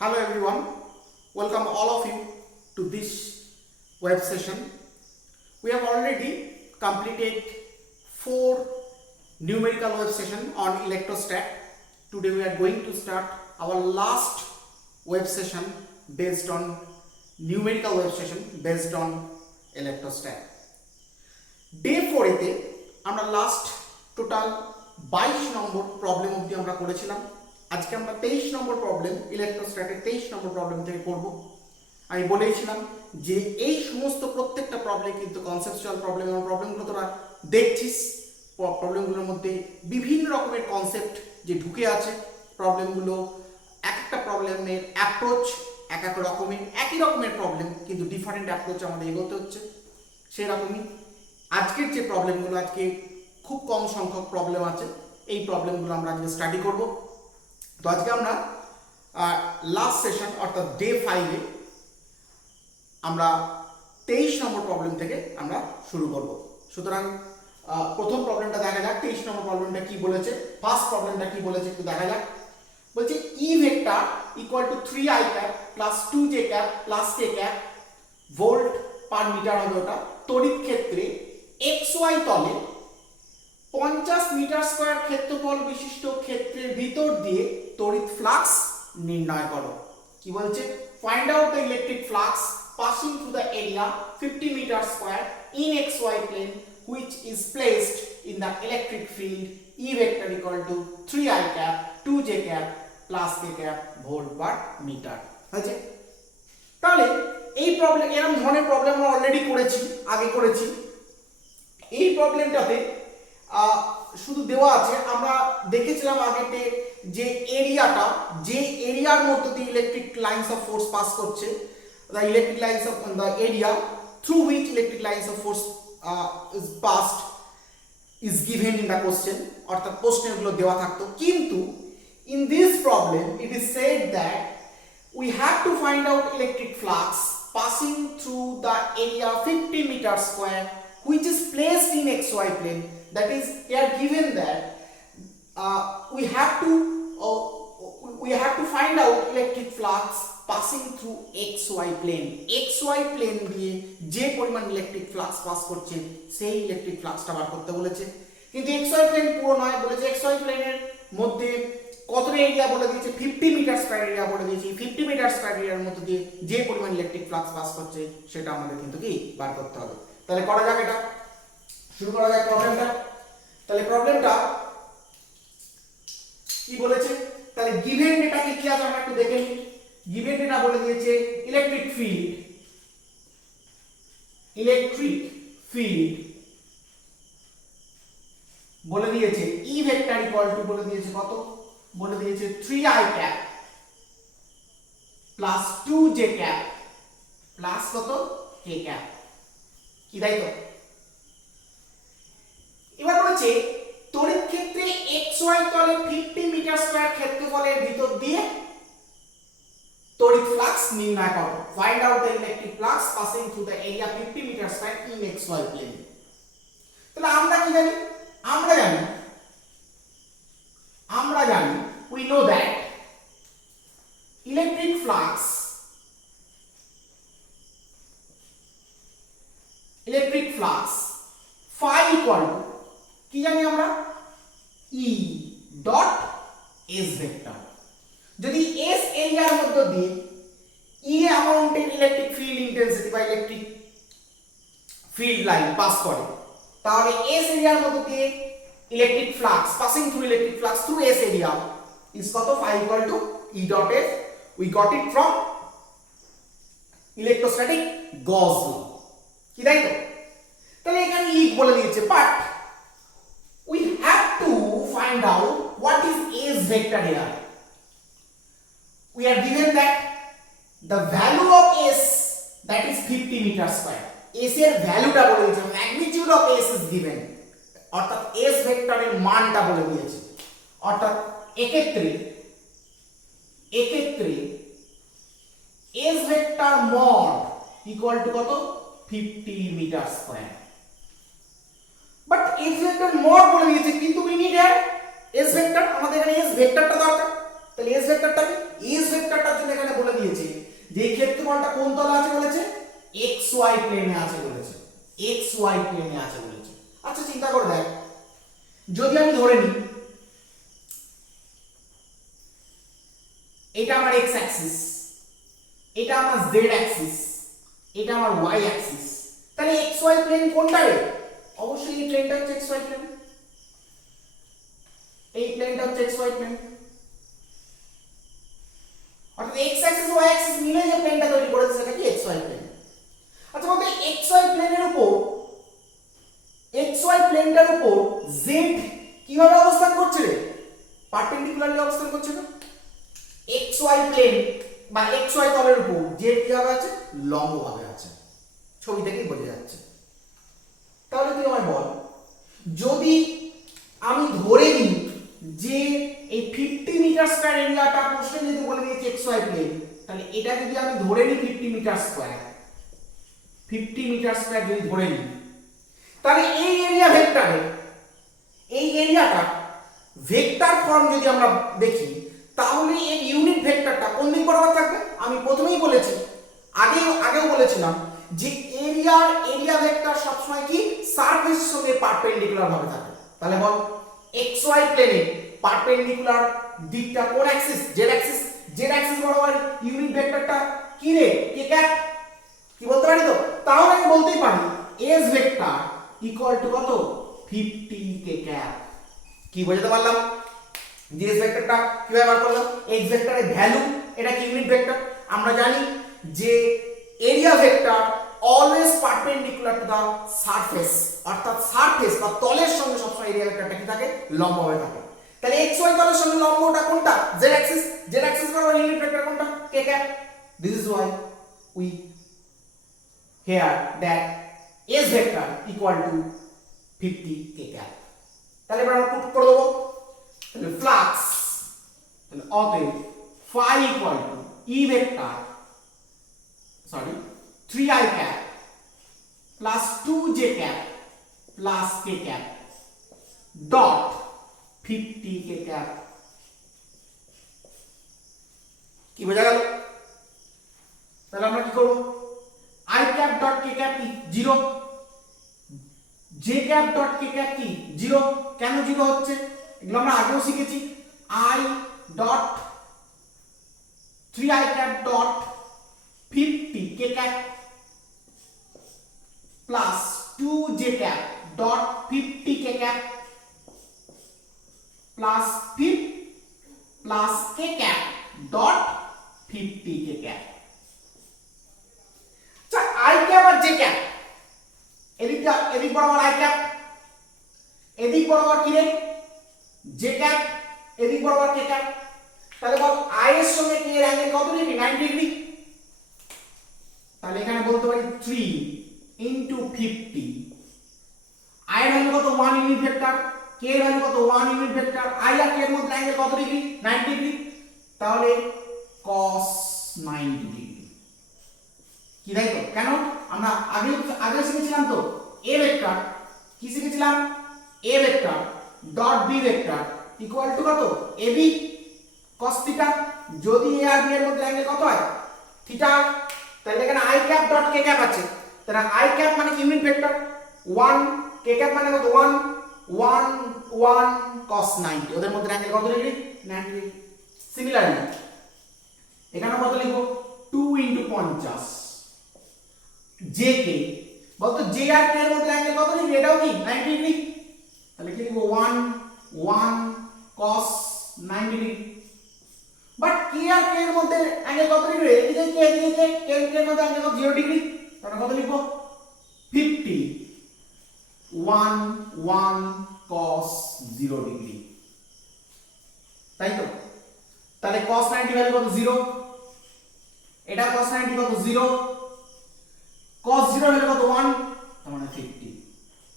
Hello everyone, welcome all of you to this web session. We have already completed 4 numerical web session on electrostat. Today we are going to start our last web session based on numerical web session based on electrostat. Day 4 এতে আমরা last total 22 নম্বর problem অবধি আমরা করেছিলাম। আজকে আমরা 23 নম্বর problem ইলেকট্রোস্ট্যাটের 23 নম্বর problem থেকে করব। আমি বলেছিলাম যে এই সমস্ত প্রত্যেকটা প্রবলেম কিন্তু কনসেপচুয়াল প্রবলেম এবং প্রবলেমগুলো তোরা দেখছিস। প্রবলেমগুলোর মধ্যে বিভিন্ন রকমের কনসেপ্ট যে ঢুকে আছে, প্রবলেমগুলো একটা প্রবলেমের অ্যাপ্রোচ এক এক রকমের, একই রকমের প্রবলেম কিন্তু ডিফারেন্ট অ্যাপ্রোচ আমাদের এগোতে হচ্ছে। সেরকমই আজকের যে প্রবলেমগুলো, আজকে খুব কম সংখ্যক প্রবলেম আছে, এই প্রবলেমগুলো আমরা আজকে স্টাডি করব। তো আজকে আমরা লাস্ট সেশন অর্থাৎ ডে 5-এ আমরা 23 নম্বর প্রবলেম থেকে আমরা শুরু করব। সুতরাং প্রথম প্রবলেমটা দেখা যাক। 23 নম্বর প্রবলেমটা কি বলেছে, ফার্স্ট প্রবলেমটা কি বলেছে একটু দেখা যাক। বলছে E vector equal to 3i cap plus 2j cap plus k cap volt per metre হবে ওটা। তড়িৎ ক্ষেত্রে xy তলে 50 মিটার স্কয়ার ক্ষেত্রফল বিশিষ্ট ক্ষেত্রের ভিতর দিয়ে তড়িৎ ফ্লাক্স নির্ণয় করো। কি বলছে? Find out the electric flux passing through the area 50 metre square in xy plane which is placed in the electric field E vector equal to 3i cap 2j cap plus k cap volt per meter। হয়েছে? তাহলে এই problem, এরকম ধরনের problem আমরা already করেছি, আগে করেছি। এই প্রবলেমটাতে শুধু দেওয়া আছে, আমরা দেখেছিলাম আগেতে যে এরিয়াটা, যে এরিয়ার মধ্যে দিয়ে electric lines of force pass করছে, the electric lines of the area through which electric lines of force is passed is given in the question, অর্থাৎ প্রশ্নগুলো দেওয়া থাকতো। কিন্তু in this problem it is said that we have to find out electric flux passing through the area 50 meter square which is placed in xy plane. That is, they are given that we have to find out electric flux passing through xy plane. xy plane দিয়ে যে পরিমাণ electric flux pass করছে সেই electric ফ্লাক্সটা বার করতে বলেছে। কিন্তু xy plane পুরো নয়, বলেছে xy প্লেনের মধ্যে কতটা এরিয়া বলে দিয়েছে, 50 মিটার স্কয়ার এরিয়া বলে দিয়েছে। 50 মিটার স্কয়ার এরিয়ার মধ্যে দিয়ে যে পরিমাণ ইলেকট্রিক ফ্লাক্স পাস করছে সেটা আমাদের কিন্তু কি বার করতে হবে। তাহলে করা যাক, এটা শুরু করা যাক প্রবলেমটা। তাহলে প্রবলেমটা কি বলেছে, তাহলে গিভেন ডেটা কি আছে আমরা একটু দেখে নিই। গিভেন ডেটা বলে দিয়েছে ইলেকট্রিক ফিল্ড বলে দিয়েছে ই ভেক্টর ইকুয়াল টু বলে দিয়েছে কত, বলে দিয়েছে 3i cap plus 2j cap plus কত k ক্যাপ। কি তাই তো? এবার বলেছে তড়িৎ ক্ষেত্রে xy তলে 50 মিটার স্কয়ার ক্ষেত্রফলের ভিতর দিয়ে তড়িৎ ফ্লাক্স নির্ণয় করো। Find out the electric flux passing through the area 50 metre square in xy plane. তাহলে আমরা কি জানি? আমরা জানি we know that electric flux phi equal to কি জানি আমরা E ডট S ভেক্টর। যদি S এরিয়ার মধ্যে দিয়ে E অ্যামাউন্টের ইলেকট্রিক ফিল্ড ইন্টেন্সিটি বা ইলেকট্রিক ফিল্ড লাইন পাস করে, তাহলে S এরিয়ার মধ্যে দিয়ে electric flux passing through electric flux through S area is কত, phi equal to E dot S। we got it from electrostatic Gauss law। কি তাই তো? তাহলে এখানে E বলে দিয়েছে, but we have to find out what is S vector here. We are given that the value of S, that is 50 meter square. S এর ভ্যালুটা বলে দিয়েছে, magnitude of S is given, অর্থাৎ S ভেক্টরের মানটা বলে দিয়েছে। অর্থাৎ এক্ষেত্রে S vector mod equal to কত, 50 metre square. But S vector mod বলে দিয়েছে, কিন্তু we need S ভেক্টর, আমাদের এখানে S ভেক্টরটা দরকার। তাহলে তাহলে এস ভেক্টরটা কি? এস ভেক্টরটার জন্য এখানে বলে দিয়েছে যে এই ক্ষেত্রফলটা কোন তলে আছে বলেছে? এক্স ওয়াই প্লেনে আছে বলেছে, এক্স ওয়াই প্লেনে আছে বলেছে। আচ্ছা চিন্তা করে দেখ, যদি আমি ধরে নিই এটা আমার এক্স অ্যাক্সিস, এটা আমার জেড অ্যাক্সিস, এটা আমার ওয়াই অ্যাক্সিস, তাহলে এক্স ওয়াই প্লেন কোনটা রে? অবশ্যই এই প্লেনটা হচ্ছে এক্স ওয়াই প্লেন, এই প্লেনটা হচ্ছে এক্স ওয়াই প্লেন। অর্থাৎ এক্স অ্যাক্সিস ওয়াই অ্যাক্সিস মিলে যে প্লেনটা তৈরি করেছে সেটা কি? X Y plane. আচ্ছা বলতে এক্স ওয়াই প্লেনের উপর, এক্স ওয়াই প্লেনটার উপর জেড কিভাবে অবস্থান করছে রে? পারপেন্ডিকুলারলি অবস্থান করছে না? এক্স ওয়াই প্লেন বা এক্স ওয়াই তলের উপর জেড কিভাবে আছে? লম্বভাবে আছে, ছবি থেকেই বোঝা যাচ্ছে। তাহলে তুই আমায় বল, যদি আমি ধরে নিই যে এই 50 মিটার স্কয়ার এরিয়াটা প্রশ্নে যদি বলে দিয়েছে এক্স ওয়াই প্লেন, তাহলে এটা যদি আমি ধরে নিই 50 মিটার স্কয়ার, 50 মিটার স্কয়ার যদি ধরে নিই, তাহলে এই এরিয়া ভেক্টরে, এই এরিয়াটা ভেক্টর ফর্ম যদি আমরা দেখি, তাহলে এর ইউনিট ভেক্টরটা কোন দিক বরাবর থাকবে? আমি প্রথমেই বলেছি, আগেও বলেছিলাম যে এরিয়া ভেক্টর সবসময় কি সারফেসের সঙ্গে পারপেন্ডিকুলার ভাবে থাকে। তাহলে বল এক্স ওয়াই প্লেনে পারপেন্ডিকুলার দিকটা কোন Axis? Z axis. Z axis বরাবর ইউনিট ভেক্টরটা কি রে? কে ক্যাপ। কি বলতে পারি তো? তাহলে আমি বলতেই পারি এস ভেক্টর ইকুয়াল টু কত? 50 কে ক্যাপ। কি বোঝাতে পারলাম? যে এস ভেক্টরটা কিভাবে বার করলাম? এক্স ভেক্টরের ভ্যালু, এটা কি ইউনিট ভেক্টর। আমরা জানি যে area vector always perpendicular to the surface, অর্থাৎ সারফেস বা তলের সঙ্গে সবসময় এরিয়া ভেক্টরটা কি থাকে? লম্ব হয়ে থাকে। তাহলে এক্স ওয়াই তলের সঙ্গে লম্বটা কোনটা? Z axis. জেড অ্যাক্সিস বরাবর ইউনিট ভেক্টর কোনটা? K cap. This is why we here that S vector equal to 50 K cap. তাহলে এবার আমরা পুট করে দেবো, তাহলে ফ্লাক্স, তাহলে অতএব phi equal to E vector, sorry 3i cap plus 2j cap plus k cap dot 50 k cap. কি বোঝা গেল? তাহলে আমরা কি করব? i cap dot k cap কি? 0। j cap dot k cap কি? 0। কেন 0 হচ্ছে? এগুলো আমরা আগেও শিখেছি। i dot 3i cap dot 50 k cap plus 2j cap dot 50 k cap plus 5 plus k cap dot 50 k cap. আচ্ছা i ক্যাপ আর j ক্যাপ, এদিক বরাবর i ক্যাপ, এদিক বরাবর কি রে? j ক্যাপ, এদিক বরাবর k ক্যাপ। তাহলে বল i এর সঙ্গে k এর অ্যাঙ্গেল কত ডিগ্রি? 90 ডিগ্রি। তাহলে এখানে বলতে পারি 3 into 50, i এর ভ্যালু কত? 1 ইউনিট ভেক্টর, k এর ভ্যালু কত? 1 ইউনিট ভেক্টর, i আর k এর মধ্যে অ্যাঙ্গেল কত ডিগ্রি? 90 ডিগ্রি। তাহলে cos 90 ডিগ্রি। কি তাই তো? কেন? আমরা আগে শিখেছিলাম তো a ভেক্টর, কি শিখেছিলাম? a vector dot b vector equal to কত? ab cos theta. যদি a আর b এর মধ্যে অ্যাঙ্গেল কত হয়? থিটা। তাহলে এখানে i cap dot k cap আছে, তাহলে i ক্যাপ মানে কি? ইউনিট ভেক্টর 1, k ক্যাপ মানে কত? 1 1 1 cos 90, ওদের মধ্যে অ্যাঙ্গেল কত ডিগ্রি? 90 ডিগ্রি। সিমিলারলি এখানে কত লিখব? 2 into 50 jk, বলতো j আর k এর মধ্যে অ্যাঙ্গেল কত ডিগ্রি? এটাও কি 90 ডিগ্রি। তাহলে কি লিখব? 1 1 cos 90 ডিগ্রি। বাট k আর k এর মধ্যে অ্যাঙ্গেল কত ডিগ্রি? এদিকে k এদিকে k এর মধ্যে অ্যাঙ্গেল কত? 0 ডিগ্রি। তাহলে কত লিখব? 50 1 1 cos 0 ডিগ্রি, তাই তো? তাহলে cos 90 ভ্যালু কত? 0। এটা cos 90 কত? 0। cos 0 ভ্যালু কত? 1, তার মানে 50।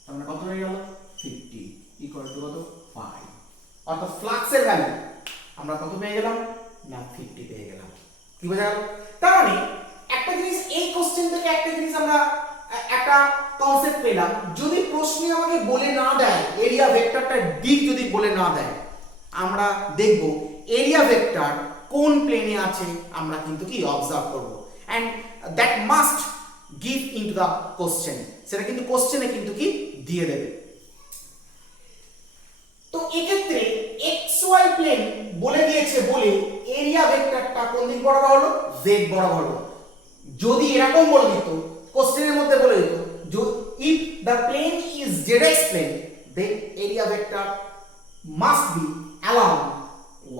তার মানে কত হয়ে গেল? 50 ইকুয়াল টু কত? 5। অর্থাৎ ফ্লাক্সের ভ্যালু আমরা কত পেয়ে গেলাম? না 50 পেয়ে গেলাম। কি বোঝা গেল? তার মানে একটা জিনিস, এই কোশ্চেন থেকে একটা জিনিস আমরা একটা কনসেপ্ট পেলাম, যদি প্রশ্নে আমাকে বলে না দেয় এরিয়া ভেক্টরটার দিক যদি বলে না দেয়, আমরা দেখব এরিয়া ভেক্টর কোন প্লেনে আছে আমরা কিন্তু কি অবজার্ভ করব and that must give into the question, সেটা কিন্তু কোশ্চেনে কিন্তু কি দিয়ে দেবে। তো এক্ষেত্রে xy প্লেন বলে দিয়েছে বলে এরিয়া ভেক্টরটা কোন দিক বরাবর হলো, z বরাবর হলো। যদি এরকম বলে দিত কোশ্চেনের মধ্যে বলে দিত if the plane is zx plane then area vector must be along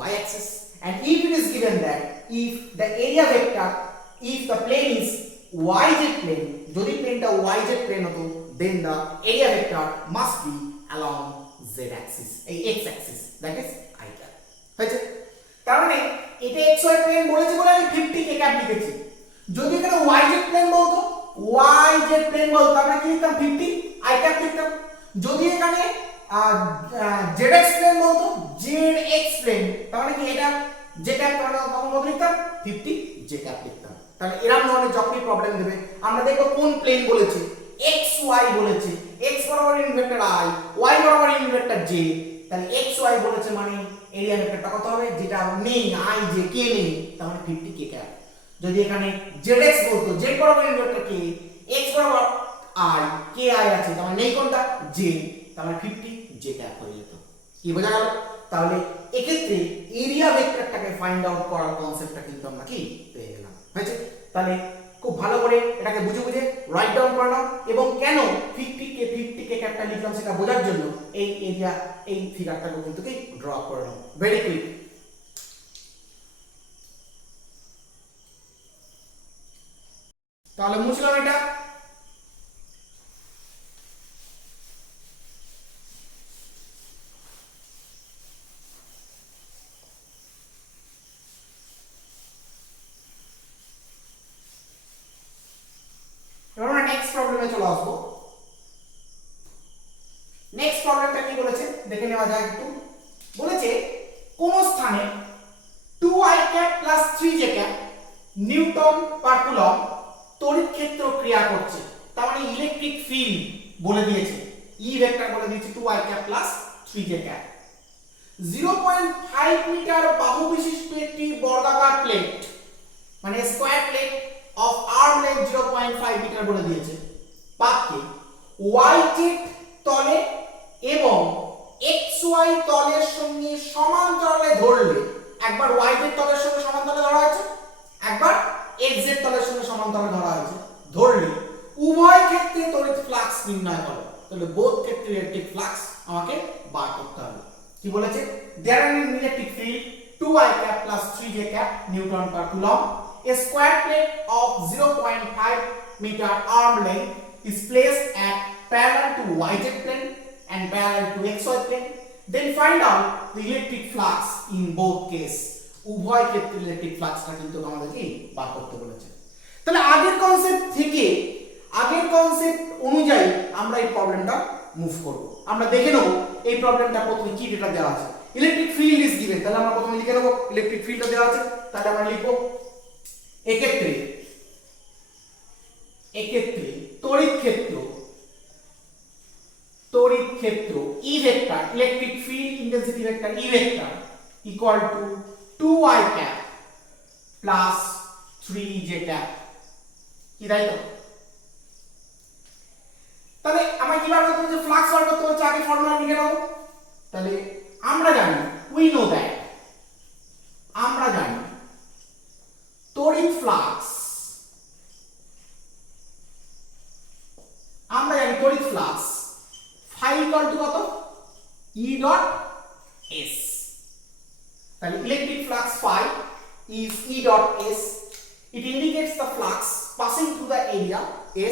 y axis, and if it is given that if the area vector if the plane is yz plane, যদি প্লেনটা yz plane হতো then the area vector must be along z axis, এই x axis, that is i cap হয়েছে। তার মানে এটা xy plane বলেছে বলে আমি 50 কে ক্যাপ লিখেছি। যদি এখানে yz প্লেন বলতো আমরা কি লিখতাম 50 i cap লিখতাম। যদি এখানে zx প্লেন বলতো zx প্লেন, তার মানে কি এটা j cap তখন কত লিখতাম 50 j cap লিখতাম। তাহলে এরকম ধরনের যখনই প্রবলেম দেবে আমরা দেখব কোন প্লেন বলেছে, xy বলেছে, x বরাবর ইউনিট ভেক্টর i, y বরাবর ইউনিট ভেক্টর j, তাহলে xy বলেছে মানে এরিয়া ভেক্টরটা কত হবে, যেটা নেই i j k নেই, তার মানে 50 k cap। যদি এখানে zx বলতো z বরাবর ইউনিট ভেক্টর k, x বরাবর i, ki আছে, তার মানে নেই কোনটা j, তার মানে 50 j cap হয়ে যেত। কি বোঝা গেল? তাহলে এক্ষেত্রে এরিয়া ভেক্টরটাকে ফাইন্ড আউট করার কনসেপ্টটা কিন্তু আমরা কি পেয়ে গেলাম। হয়েছে? তাহলে খুব ভালো করে এটাকে বুঝে বুঝে রাইট ডাউন করে নাও, এবং কেন 50 কে ক্যাপটা লিখলাম সেটা বোঝার জন্য এই এরিয়া এই ফিগারটাকে কিন্তু কি ড্র করে নাও ভেরি কুইক। তাহলে মুছলাম এটা। এবার আমরা নেক্সট প্রবলেমে চলে আসবো। নেক্সট প্রবলেমটা কি বলেছে দেখে নেওয়া যাক একটু। বলেছে কোন স্থানে 2i cap plus 3j cap Newton পার কুলম তড়িৎ ক্ষেত্র ক্রিয়া করছে। তার মানে ইলেকট্রিক ফিল্ড বলে দিয়েছে, ই ভেক্টর বলে দিয়েছে 2i cap plus 3j cap। 0.5 metre বাহু বিশিষ্ট একটি বর্গাকার প্লেট, মানে square plate of arm length 0.5 metre বলে দিয়েছে, পাতকে yz তলে এবং xy তলের সঙ্গে সমান্তরালে ধরলে, একবার yz তলের সঙ্গে সমান্তরালে ধরা হয়েছে, একবার xz তলের সঙ্গে সমান্তরালে ধরা হয়েছে, ধরলে উভয় ক্ষেত্রে তড়িৎ ফ্লাক্স নির্ণয় করো। তাহলে বোথ ক্ষেত্রে ইলেকট্রিক ফ্লাক্স আমাকে বার করতে হবে। কি বলেছে? there is an electric field 2i cap plus 3j cap newton per coulomb, a square plate of 0.5 meter arm length is placed at parallel to yz plane and parallel to xy plane, then find out the electric flux in both case। উভয় ক্ষেত্রে electric ফ্লাক্সটা কিন্তু আমাদেরকে বার করতে বলেছে। তাহলে আগের concept থেকে, আগের কনসেপ্ট অনুযায়ী আমরা এই প্রবলেমটা মুভ করব। আমরা দেখে নেব এই প্রবলেমটা প্রথমে কি ডেটা দেওয়া আছে। ইলেকট্রিক ফিল্ড ইজ গিভেন, তাহলে আমরা প্রথমে লিখে নেব ইলেকট্রিক ফিল্ডটা দেওয়া আছে, তাহলে আমরা লিখব এক্ষেত্রে তড়িৎ ক্ষেত্র E vector, electric field intensity vector E vector equal two 2i cap plus 3j cap। কি তাই তো? তাহলে আমরা কি বার করতে হচ্ছে, ফ্লাক্স বার করতে হচ্ছে, আগে ফর্মুলা লিখে নাও। তাহলে আমরা জানি তড়িৎ ফ্লাক্স, phi equal to কত, E dot S। তাহলে electric flux phi is E dot S, it indicates the flux passing through the area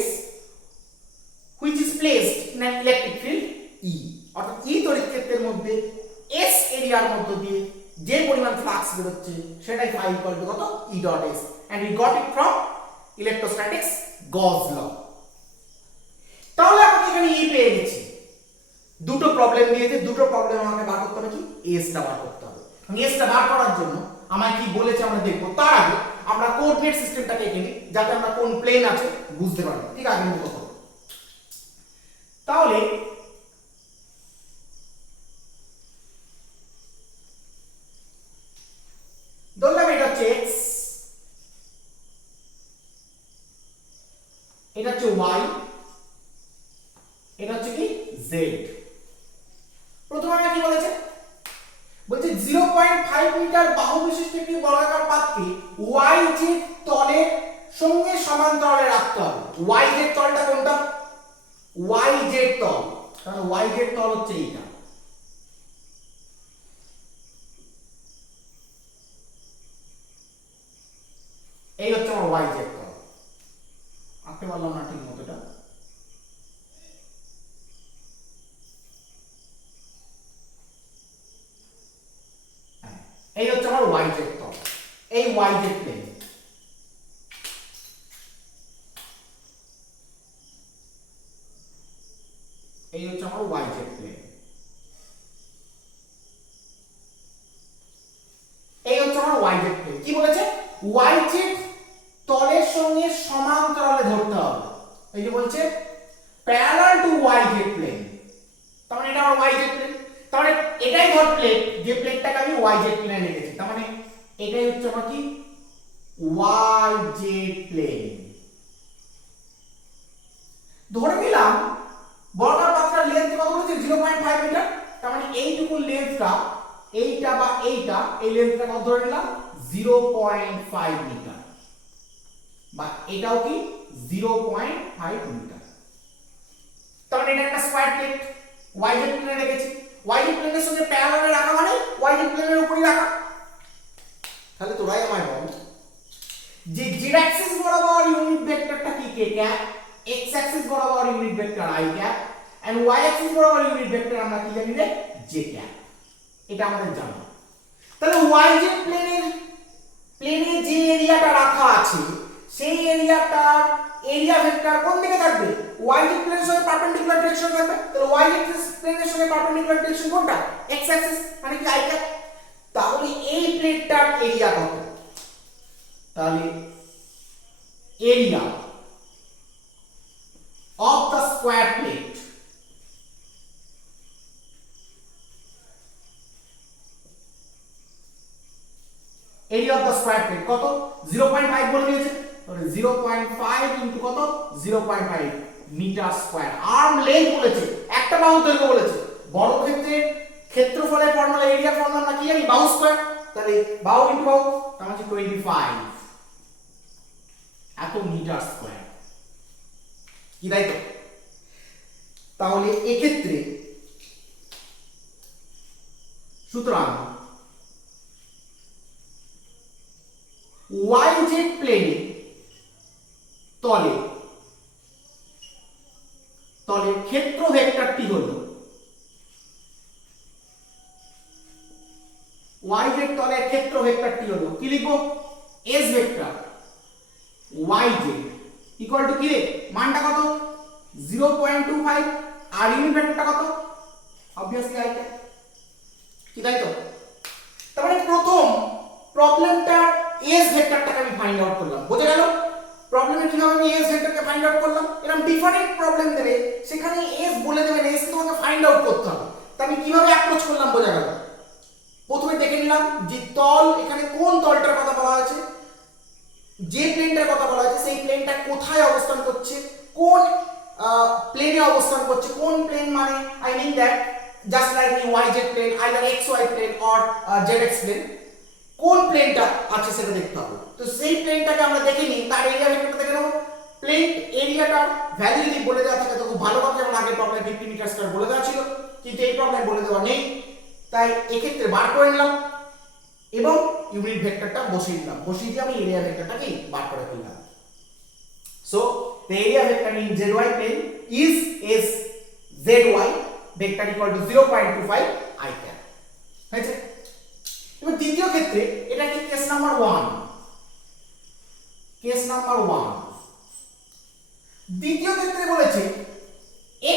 S which is placed in an electric field E। অর্থাৎ E তড়িৎ ক্ষেত্রের মধ্যে S এরিয়ার মধ্য দিয়ে যে পরিমাণ ফ্লাক্স বের হচ্ছে সেটাই phi equal to কত, E dot S, and we got it from electrostatics Gauss law। তাহলে আমরা এখানে E পেয়ে গেছি, দুটো প্রবলেম দিয়েছে, দুটো প্রবলেম আমাকে বার করতে হবে কি, S টা বার করতে হবে। S টা বার করার জন্য আমায় কি বলেছে আমরা দেখব। তার আগে আমরা কোঅর্ডিনেট সিস্টেমটাকে এঁকে নিই যাতে আমরা কোন প্লেন আছে বুঝতে পারি। ঠিক আছে, আমি কথা বলবো। তাহলে এটা হচ্ছে কি z। প্রথমে আমরা কি বলেছে, বলছে 0.5 মিটার বাহু বিশিষ্ট একটি বর্গাকার পাতকে yz তলের সঙ্গে সমান্তরালে রাখতে হবে। yz তলটা কোনটা? yz তল, কারণ yz তল হচ্ছে এইটা। এই হচ্ছে আমার yz তল। আঁকতে পারলাম না ঠিক মতো এটা। এই হচ্ছে আমার yz তল, এই yz প্লেন। এই হচ্ছে আমার yz প্লেন। এই হচ্ছে আমার yz প্লেন। কি বলেছে? yz তলের সঙ্গে সমান্তরালে ধরতে হবে। এই যে বলছে প্যারালাল টু yz প্লেন, তার মানে এটা আমার yz প্লেন। তার মানে এটাই ধর প্লেন, যে প্লেনটাকে আমি yz প্লেনে রেখেছি, তার মানে এটাই হচ্ছে আমার কি yz প্লেন। ধরে নিলাম বর্গাকার পাতটার লেন্থ কত বলেছে? 0.5 মিটার। তার মানে এইটুকু লেন্থটা, এইটা বা এইটা, এই লেন্থটা কত ধরে নিলাম? 0.5 মিটার, বা এটাও কি 0.5 মিটার। তার মানে এটা একটা স্কয়ার প্লেট, yz প্লেনে রেখেছি। yz প্লেনের সঙ্গে প্যারালালে রাখা মানে yz প্লেনের উপরই রাখা। তাহলে তোরাই আমায় বল যে z অ্যাক্সিস বরাবর ইউনিট ভেক্টরটা কি k ক্যাপ, x অ্যাক্সিস বরাবর unit vector i cap, and y axis বরাবর ইউনিট ভেক্টর আমরা কি জানি রে? j cap. এটা আমাদের জানা। তাহলে yz প্লেনে যে এরিয়াটা রাখা আছে, সেই এরিয়াটার এরিয়া ভেক্টর কোন দিকে থাকবে? yz প্লেনের সঙ্গে পারপেন্ডিকুলার ডিরেকশন থাকবে। তাহলে yz প্লেনের সঙ্গে পারপেন্ডিকুলার ডিরেকশন কোনটা? x অ্যাক্সিস, মানে কি i ক্যাপ। তাহলে এই প্লেটটার এরিয়া কত? তাহলে area of the square plate, area of the square plate কত? 0.5 বলে দিয়েছে। তাহলে 0.5 ইনটু কত? 0.5 মিটার স্কয়ার। আর্ম লেন্থ বলেছে, একটা বাহু দৈর্ঘ্য বলেছে। বড় ক্ষেত্রে ক্ষেত্রফলের ফর্মুলা, এরিয়ার ফর্মুলা আমরা কি জানি? বাহু স্কয়ার। তাহলে বাহু ইনটু বাহু, তার মানে 25 এত মিটার স্কয়ার। কি তাই তো? তাহলে এক্ষেত্রে সুতরাং yz প্লেনে তলে ক্ষেত্র ভেক্টরটি হলো, yz তলের ক্ষেত্র ভেক্টরটি হলো কি লিখবো? s vector yz equal to কি রে? মানটা কত? 0.25। আর ইউনিট ভেক্টরটা কত? Obviously i cap. কি তাই তো? তার মানে প্রথম প্রবলেমটার s ভেক্টরটাকে আমি ফাইন্ড আউট করলাম। বোঝা গেল প্রবলেমে কিভাবে আমি s ভেক্টরকে ফাইন্ড আউট করলাম? এরকম ডিফারেন্ট প্রবলেম দেবে, সেখানে s বলে দেবে না, s তোমাকে ফাইন্ড আউট করতে হবে। তা আমি কিভাবে অ্যাপ্রোচ করলাম বোঝা গেল। প্রথমে দেখে নিলাম যে তল, এখানে কোন তলটার কথা বলা হয়েছে, যে প্লেনটার কথা বলা হয়েছে সেই প্লেনটা কোথায় অবস্থান করছে, কোন প্লেনে অবস্থান করছে। কোন প্লেন মানে I mean that just like yz plane, either xy plane or zx plane, কোন প্লেনটা আছে সেটা দেখতে হবে। তো সেই প্লেনটাকে আমরা দেখে নিই, তার এরিয়া ভেক্টরটা দেখে নেব। প্লেন এরিয়াটার ভ্যালু যদি বলে দেওয়া থাকে তো খুব ভালো কথা, যেমন আগের প্রবলেম 50 মিটার স্কয়ার বলে দেওয়া ছিল, কিন্তু এই প্রবলেম বলে দেওয়া নেই। তাই এক্ষেত্রে বার করে নিলাম এবং ইউনিট ভেক্টরটা বসিয়ে দিলাম। বসিয়ে দিয়ে আমি এরিয়া ভেক্টরটাকে বার করে ফেললাম। So the area vector in zy plane is zy vector equal to 0.25 i cap। হয়েছে? এবার দ্বিতীয় ক্ষেত্রে এটা কি কেস নাম্বার 1, কেস নাম্বার 1। দ্বিতীয় ক্ষেত্রে বলেছে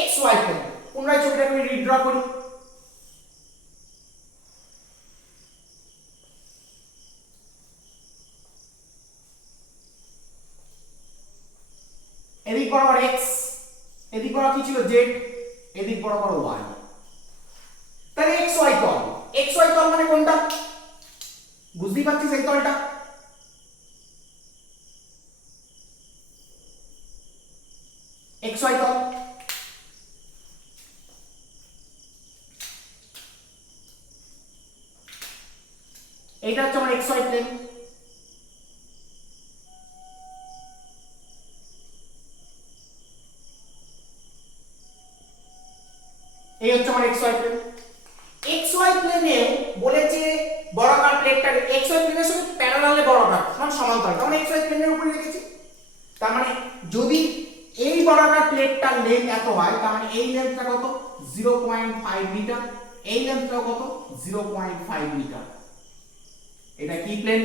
xy প্লেন। পুনরায় ছবিটাকে আমি রিড্র করি। এদিক বরাবর x, এদিক বরাবর কি ছিল z, এদিক বরাবর y। তাহলে xy তল, xy তল মানে কোনটা? বুঝতেই পারছিস এই তলটা। xy তল এইটা হচ্ছে আমার xy প্লেন, এই হচ্ছে আমার xy প্লেন। xy প্লেনে বলেছে বর্গাকার প্লেটটার xy প্লেনের সঙ্গে প্যারালালে বর্গাকার মানে সমান্তরাল, তার মানে xy প্লেনের উপরে রেখেছি। তার মানে যদি এই বর্গাকার প্লেটটার লেন্থ এত হয়, তার মানে এই লেন্থটা কত 0.5 মিটার, এই লেন্থটা কত 0.5 মিটার। এটা কি প্লেন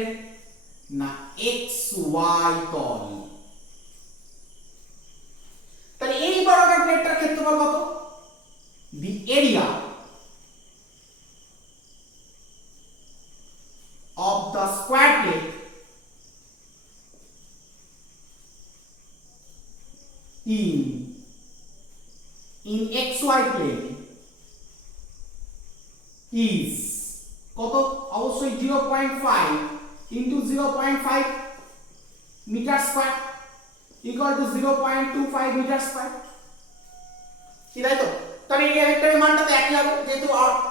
না xy তল। তাহলে এই বর্গাকার প্লেটটার ক্ষেত্রফল কত? the area of the square plate in xy plane is কত? অবশ্যই 0.5 into 0.5 metre square equal to 0.25 metre square. কি তাই তো? তাহলে এই ভেক্টরের মানটা তো একই হবে যেহেতু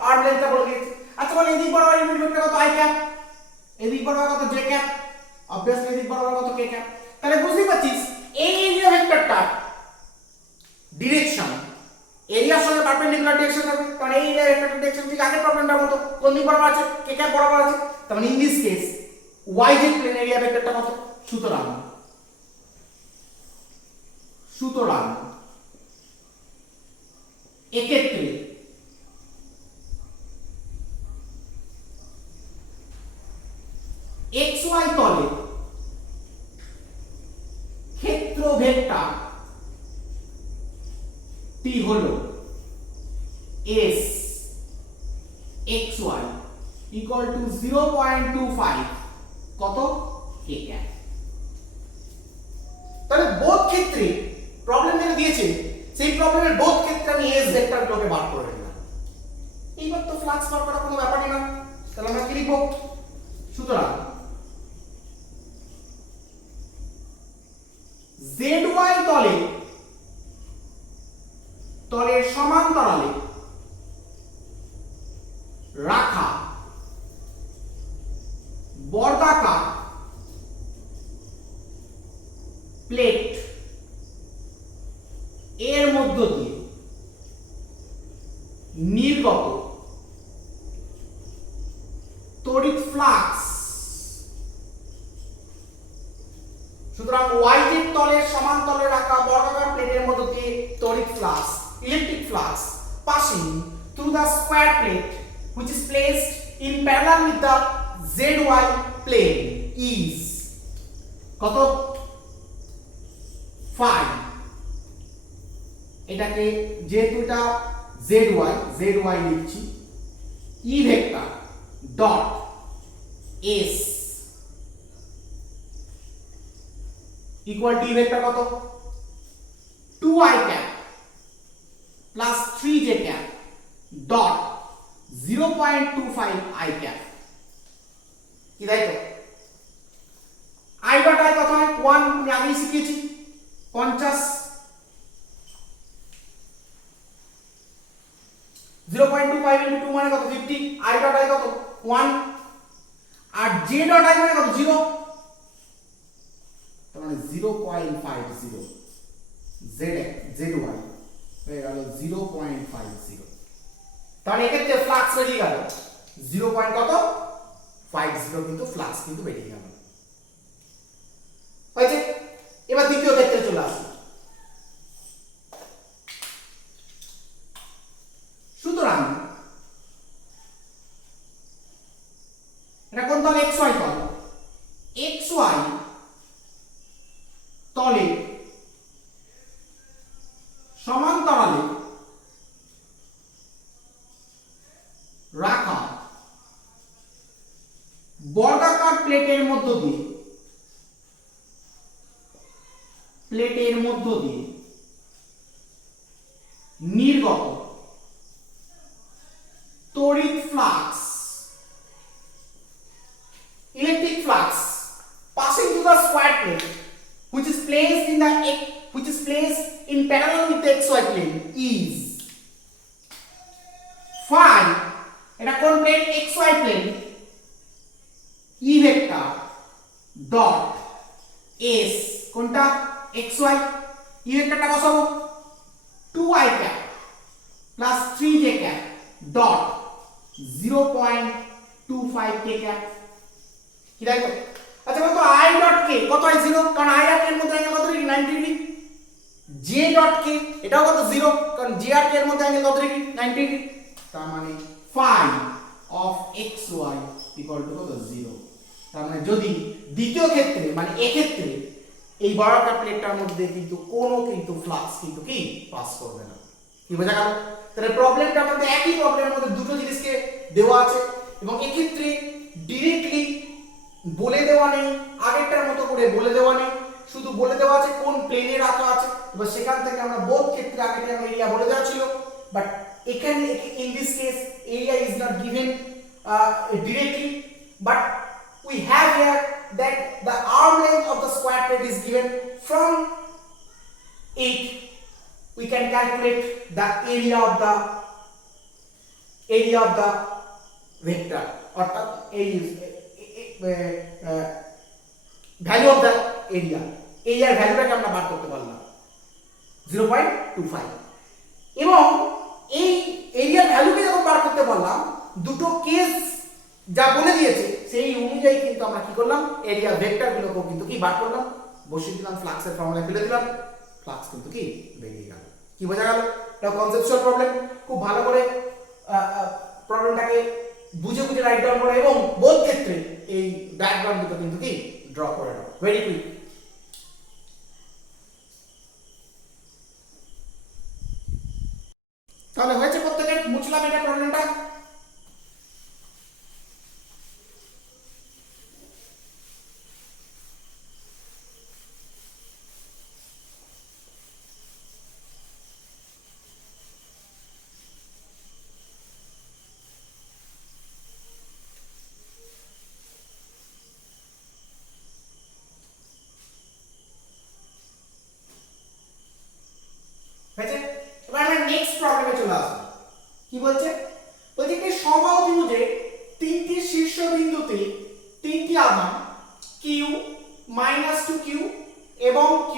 আর লেন্থটা বলে দিয়েছি। আচ্ছা বল এদিক বরাবর ইউনিট ভেক্টর কত i ক্যাপ, এদিক বরাবর কত j ক্যাপ, অবভিয়াসলি এদিক বরাবর কত k ক্যাপ। তাহলে বুঝতেই পারছিস এই এরিয়া ভেক্টরটা ডিরেকশন এরিয়ার সঙ্গে পারপেন্ডিকুলার ডিরেকশন হবে, কারণ এই এরিয়া ভেক্টরের ডিরেকশন ঠিক আগের প্রবলেমটার মতো কোন দিক বরাবর আছে k ক্যাপ বরাবর আছে। তার মানে in this case yz plane area ভেক্টরটা কত? সুতরাং এক্ষেত্রে xy তলে ক্ষেত্র ভেক্টর টি হলো s xy equal to 0.25 কত k ক্যাপ। তাহলে বোধ ক্ষেত্রে প্রবলেম যেটা দিয়েছে সেই প্রবলেমের বোধ ক্ষেত্রে আমি s ভেক্টরগুলোকে বার করে নিলাম। এইবার তো ফ্লাক্স বার করা কোনো ব্যাপারই না, তাহলে আমরা কি লিখব? সুতরাং zy তলের সমান্তরালে রাখা বর্গাকার প্লেট এর মধ্য দিয়ে নির্গত তড়িৎ ফ্লাক্স, সুতরাং yz তলের সমান্তরালে রাখা বর্গাকার প্লেটের মধ্য দিয়ে তড়িৎ flux electric flux passing through the square plate which is placed in parallel with the zy plane is কত? 5। এটাকে যেহেতু এটা zy লিখছি e vector dot s equal to vector কত? 2i cap plus 3j cap dot 0.25i cap. কি তাই তো? i dot i কত হয়? 1 আমি আগেই শিখিয়েছি 50, 0.25 into 2 মানে কত? 50, i ডট i কত? 1 আর j ডট i মানে কত? 0, তার মানে 0.50 zy হয়ে গেল 0.50। তাহলে এক্ষেত্রে ফ্লাক্স বেরিয়ে গেল 0.50 কিন্তু ফ্লাক্স কিন্তু বেরিয়ে গেল। হয়েছে? এবার দ্বিতীয় ক্ষেত্রে চলে আসি। সুতরাং এটা কোন তল? xy তল। xy তলে সমান্তরালে রাখা বর্গাকার প্লেটের মধ্য দিয়ে নির্গত তড়িৎ flux electric flux passing through the square plate which is placed in parallel with the xy plane is 5। এটা কোন plane? xy plane E vector dot S কোনটা xy ই ভেক্টরটা বসাবো 2i cap plus 3j cap dot 0.25k cap কি তাই তো আচ্ছা বলতো i ডট k কত হয় 0 কারণ i আর k এর মধ্যে অ্যাঙ্গেল কত degree 90 degree j dot k এটাও কত 0 কারণ j আর k এর মধ্যে অ্যাঙ্গেল কত ডিগ্রি 90 ডিগ্রি তার মানে phi of xy equal to কত 0 তার মানে যদি দ্বিতীয় ক্ষেত্রে মানে এক্ষেত্রে এই বর্গাকার প্লেটটার মধ্যে কিন্তু কোনো কিন্তু ফ্লাক্স কিন্তু কি পাস করবে না কি বোঝা গেল তাহলে প্রবলেমটা আমাদের একই প্রবলেমের মধ্যে দুটো জিনিসকে দেওয়া আছে এবং এক্ষেত্রে ডাইরেক্টলি বলে দেওয়া নেই আগেরটার মতো করে বলে দেওয়া নেই শুধু বলে দেওয়া আছে কোন প্লেনে রাখা আছে এবার সেখান থেকে আমরা বোথ ক্ষেত্রে আগেটা আমরা এরিয়া বলে দেওয়া ছিল বাট এখানে in this case area is not given directly but we have here that the arm length of the square plate is given from it we can calculate the area of the vector অর্থাৎ value of the area এরিয়ার ভ্যালুটাকে আমরা বার করতে পারলাম 0.25 এবং এই এরিয়ার ভ্যালুকে যখন বার করতে পারলাম দুটো কেস যা বলে দিয়েছে সেই অনুযায়ী কিন্তু আমরা কি করলাম এরিয়া ভেক্টরগুলোকে কিন্তু কি বার করলাম বসিয়ে দিলাম ফ্লাক্সের ফর্মুলা ফেলে দিলাম ফ্লাক্স কিন্তু কি বেরিয়ে গেল কি বোঝা গেল এটা কনসেপচুয়াল প্রবলেম খুব ভালো করে প্রবলেমটাকে বুঝে বুঝে রাইট ডাউন করো এবং বোথ ক্ষেত্রে এই ডায়াগ্রাম দুটো কিন্তু কি ড্র করে নাও ভেরি কুইক তাহলে হয়েছে প্রত্যেকের মুছলাম এটা প্রবলেমটা হয়েছে এবার আমরা নেক্সট প্রবলেমে চলে আসবো কি বলছে বলছে একটি সমবাহু ত্রিভুজে তিনটি শীর্ষবিন্দুতে তিনটি আধান q -2q এবং q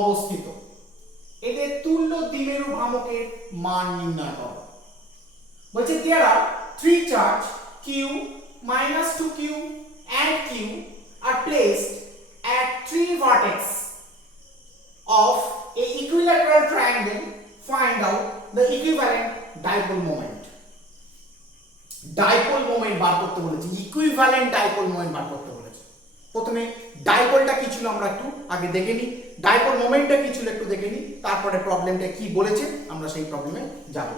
অবস্থিত এদের তুল্য দ্বিমেরু ভ্রামকের মান নির্ণয় করো বলছে there are three charge q -2q and q are placed at three vertex of a equilateral triangle find out the equivalent dipole moment বার করতে বলেছে ইকুইভ্যালেন্ট ডাইপোল মোমেন্ট বার করতে বলেছে প্রথমে ডাইপোলটা কি ছিল আমরা একটু আগে দেখে নিই ডাইপোল মোমেন্টটা কি ছিল একটু দেখে নিই তারপরে প্রবলেমটা কি বলেছে আমরা সেই প্রবলেমে যাব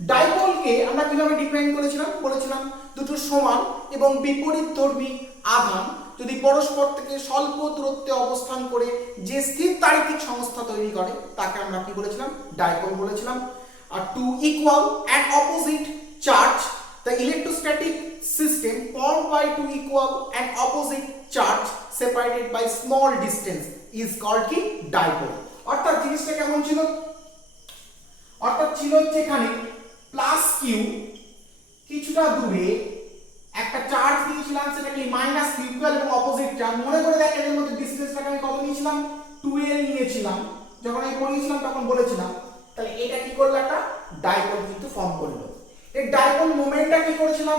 ডাইপোলকে আমরা কিভাবে ডিফাইন বলেছিলাম দুটো সমান এবং বিপরীতধর্মী আধান যদি পরস্পর থেকে স্বল্প দূরত্বে অবস্থান করে যে স্থির তাড়িতিক সংস্থা তৈরি করে তাকে আমরা কি বলেছিলাম ডাইপোল বলেছিলাম আর two equal and opposite charge the electrostatic system formed by two equal and opposite charge separated by small distance is called কি dipole অর্থাৎ জিনিসটা কেমন ছিল অর্থাৎ ছিল যেখানে প্লাস কিউ কিছুটা দূরে একটা চার্জ দিয়েছিলাম সেটা কি মাইনাস কিউ ইকুয়াল এবং অপোজিট চার্জ মনে করে দেখ এর মধ্যে ডিসটেন্সটাকে আমি কত নিয়েছিলাম 2l নিয়েছিলাম যখন আমি পড়িয়েছিলাম তখন বলেছিলাম তাহলে এটা কি করলো একটা ডাইপোল কিন্তু ফর্ম করলো এই ডাইপোল মোমেন্টটা কি করেছিলাম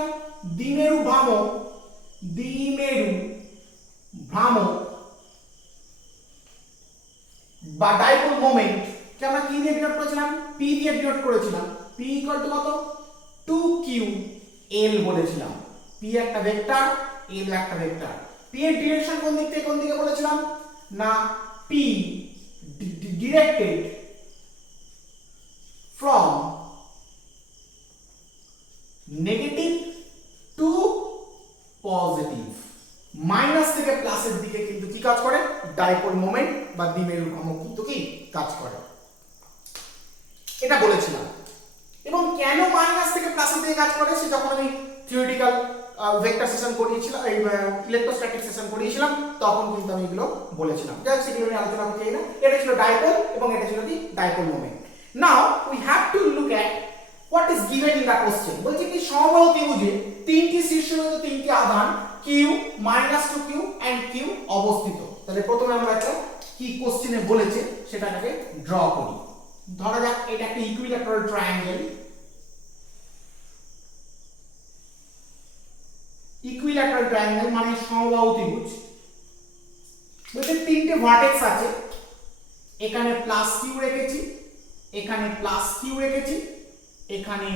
দ্বিমেরু ভ্রামক বা ডাইপোল মোমেন্ট কে আমরা কি দিয়ে ডিনোট করেছিলাম p দিয়ে ডিনোট করেছিলাম p ইকুয়াল টু কত 2ql বলেছিলাম p একটা ভেক্টর l একটা ভেক্টর p এর ডিরেকশন কোন দিক থেকে কোন দিকে বলেছিলাম না p directed from negative to positive minus থেকে প্লাসের দিকে কিন্তু কি কাজ করে ডাইপোল মোমেন্ট বা দ্বিমেরু ভ্রামক কিন্তু কি কাজ করে এটা বলেছিলাম এবং কেন মাইনাস থেকে প্লাসের দিকে কাজ করে সে যখন আমি থিওরিটিক্যাল ভেক্টর সেশন করিয়েছিলাম এই ইলেকট্রোস্ট্যাটিক সেশন করিয়েছিলাম তখন কিন্তু আমি এগুলো বলেছিলাম যাই সেগুলো নিয়ে আলোচনা করতে চাই না এটা ছিল ডাইপোল এবং এটা ছিল কি dipole moment now we have to look at what is given in the question বলছে কি সমবাহু ত্রিভুজে তিনটি শীর্ষবিন্দু তিনটি আধান কিউ -2q এন্ড কিউ অবস্থিত। তাহলে প্রথমে আমরা একটা কি কোশ্চেনে বলেছে সেটাকে ড্র করি। ধরা যাক এটা একটা ইকুইল্যাটারাল ট্রায়াঙ্গেল। ইকুইল্যাটারাল ট্রায়াঙ্গেল মানে সমবাহু ত্রিভুজ। বলতে তিনটে ভার্টেক্স আছে, এখানে +q রেখেছি, এখানে +q রেখেছি, এখানে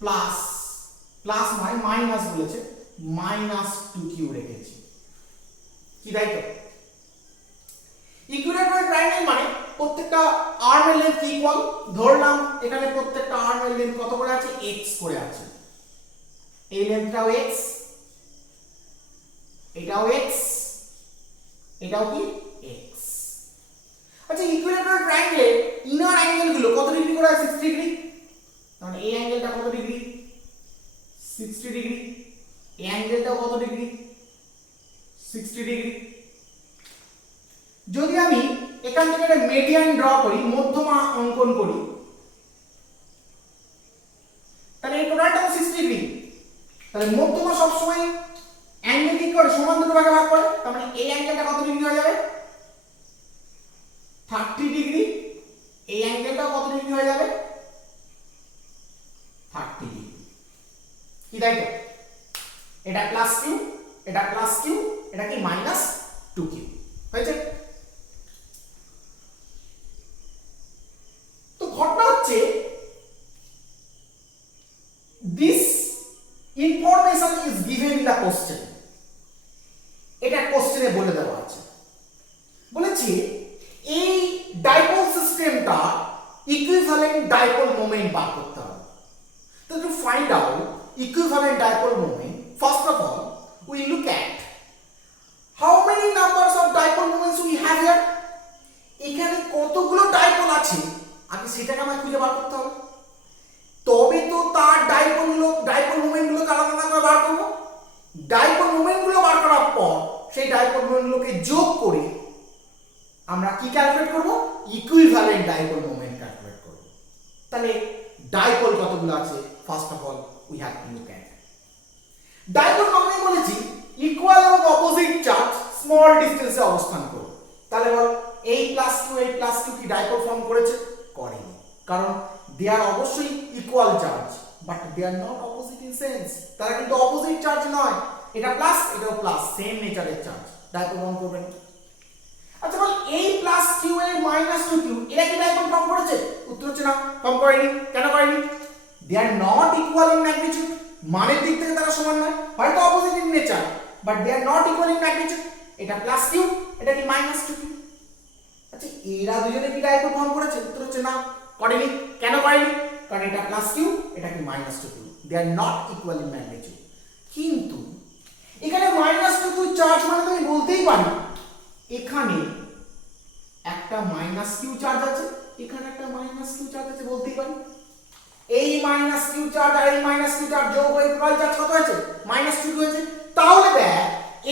প্লাস নয় মাইনাস বলেছে -2q রেখেছি। কি তাই তো? ইকুইল্যাটারাল ট্রায়াঙ্গেল মানে প্রত্যেকটা আর্মের লেন্থ ইকুয়াল। ধরলাম এখানে প্রত্যেকটা আর্মের লেন্থ কত করে আছে, x করে আছে। এই লেন্থটাও x, এটাও x, এটাও কি x। আচ্ছা, ইকুইল্যাটারাল ট্রায়াঙ্গেলের ইনার অ্যাঙ্গেলগুলো কত ডিগ্রি করে আছে? 60 ডিগ্রি। তাহলে এই অ্যাঙ্গেলটা কত ডিগ্রি? 60 ডিগ্রি। এই অ্যাঙ্গেলটাও কত ডিগ্রি? 60 ডিগ্রি। যদি আমি এখান থেকে একটা মিডিয়ান ড্র করি, মধ্যমা অঙ্কন করি, তাহলে এই টোটালটাও 60 ডিগ্রি। তাহলে মধ্যমা সব সময় অ্যাঙ্গেল কি করে? সমান দুটো ভাগে ভাগ করে। তার মানে এই অ্যাঙ্গেলটা কত ডিগ্রি হয়ে যাবে? 30 ডিগ্রি। এই অ্যাঙ্গেলটাও কত ডিগ্রি হয়ে যাবে? 30 ডিগ্রি। কি তাই তো? এটা +q, এটা +q, এটা কি -2q হয়েছে। তো ঘটনা হচ্ছে this information is given in the question. এটা কোশ্চেনে বলে দেওয়া আছে। বলেছি এই ডাইপোল সিস্টেমটা ইকুইভ্যালেন্ট ডাইপোল মোমেন্ট বার করতে হবে। তো to find out equivalent dipole moment, first of all we look at how many numbers of dipole moments we have here. এখানে কতগুলো ডাইপোল আছে আগে সেটাকে আমাকে খুঁজে বার করতে হবে। তবে তো তার ডাইপোল মোমেন্টগুলো আলাদা করে বার করব। ডাইপোল মোমেন্টগুলো বার করার পর সেই ডাইপোল মোমেন্টগুলোকে যোগ করে আমরা কি ক্যালকুলেট করব? ইকুইভ্যালেন্ট ডাইপোল মোমেন্ট ক্যালকুলেট করব। তাহলে ডাইপোল কতগুলো আছে? First of all we have to look at dipole moment. বলেছি ইকুয়াল এবং অপোজিট চার্জ স্মল ডিসটেন্সে অবস্থান করবে। তাহলে বল এই +q এই +q কি ডাইপোল ফর্ম করেছে? করেনি, কারণ দে আর অবশ্যই equal charge but they are not opposite in sense. তারা কিন্তু অপোজিট চার্জ নয়। এটা প্লাস, এটাও প্লাস, সেম নেচারের চার্জ, ডাইপোল ফর্ম করবে না। আচ্ছা বল এই +q এর -2q এরা কি ডাইপোল ফর্ম করেছে? উত্তর হচ্ছে না, ফর্ম করেনি। কেন করেনি? They are not equal in magnitude. মানের দিক থেকে তারা সমান নয়, হয়তো opposite in nature but they are not equal in magnitude. এটা +q, এটা কি -2q। আচ্ছা, এরা দুজনে কি ডাইপোল ফর্ম করেছে? উত্তর হচ্ছে না, করেনি। কেন করেনি? কারণ এটা +q, এটা কি -2q। They are not equal in magnitude. কিন্তু এখানে -2q চার্জ মানে তুমি বলতেই পারি এখানে একটা -q চার্জ আছে, এখানে একটা -q চার্জ আছে, বলতেই পারি। এই -q চার্জ আর এই -q চার্জ যোগ হয়ে টোটাল চার্জ কত হয়েছে? -2q হয়েছে। তাহলে দেখ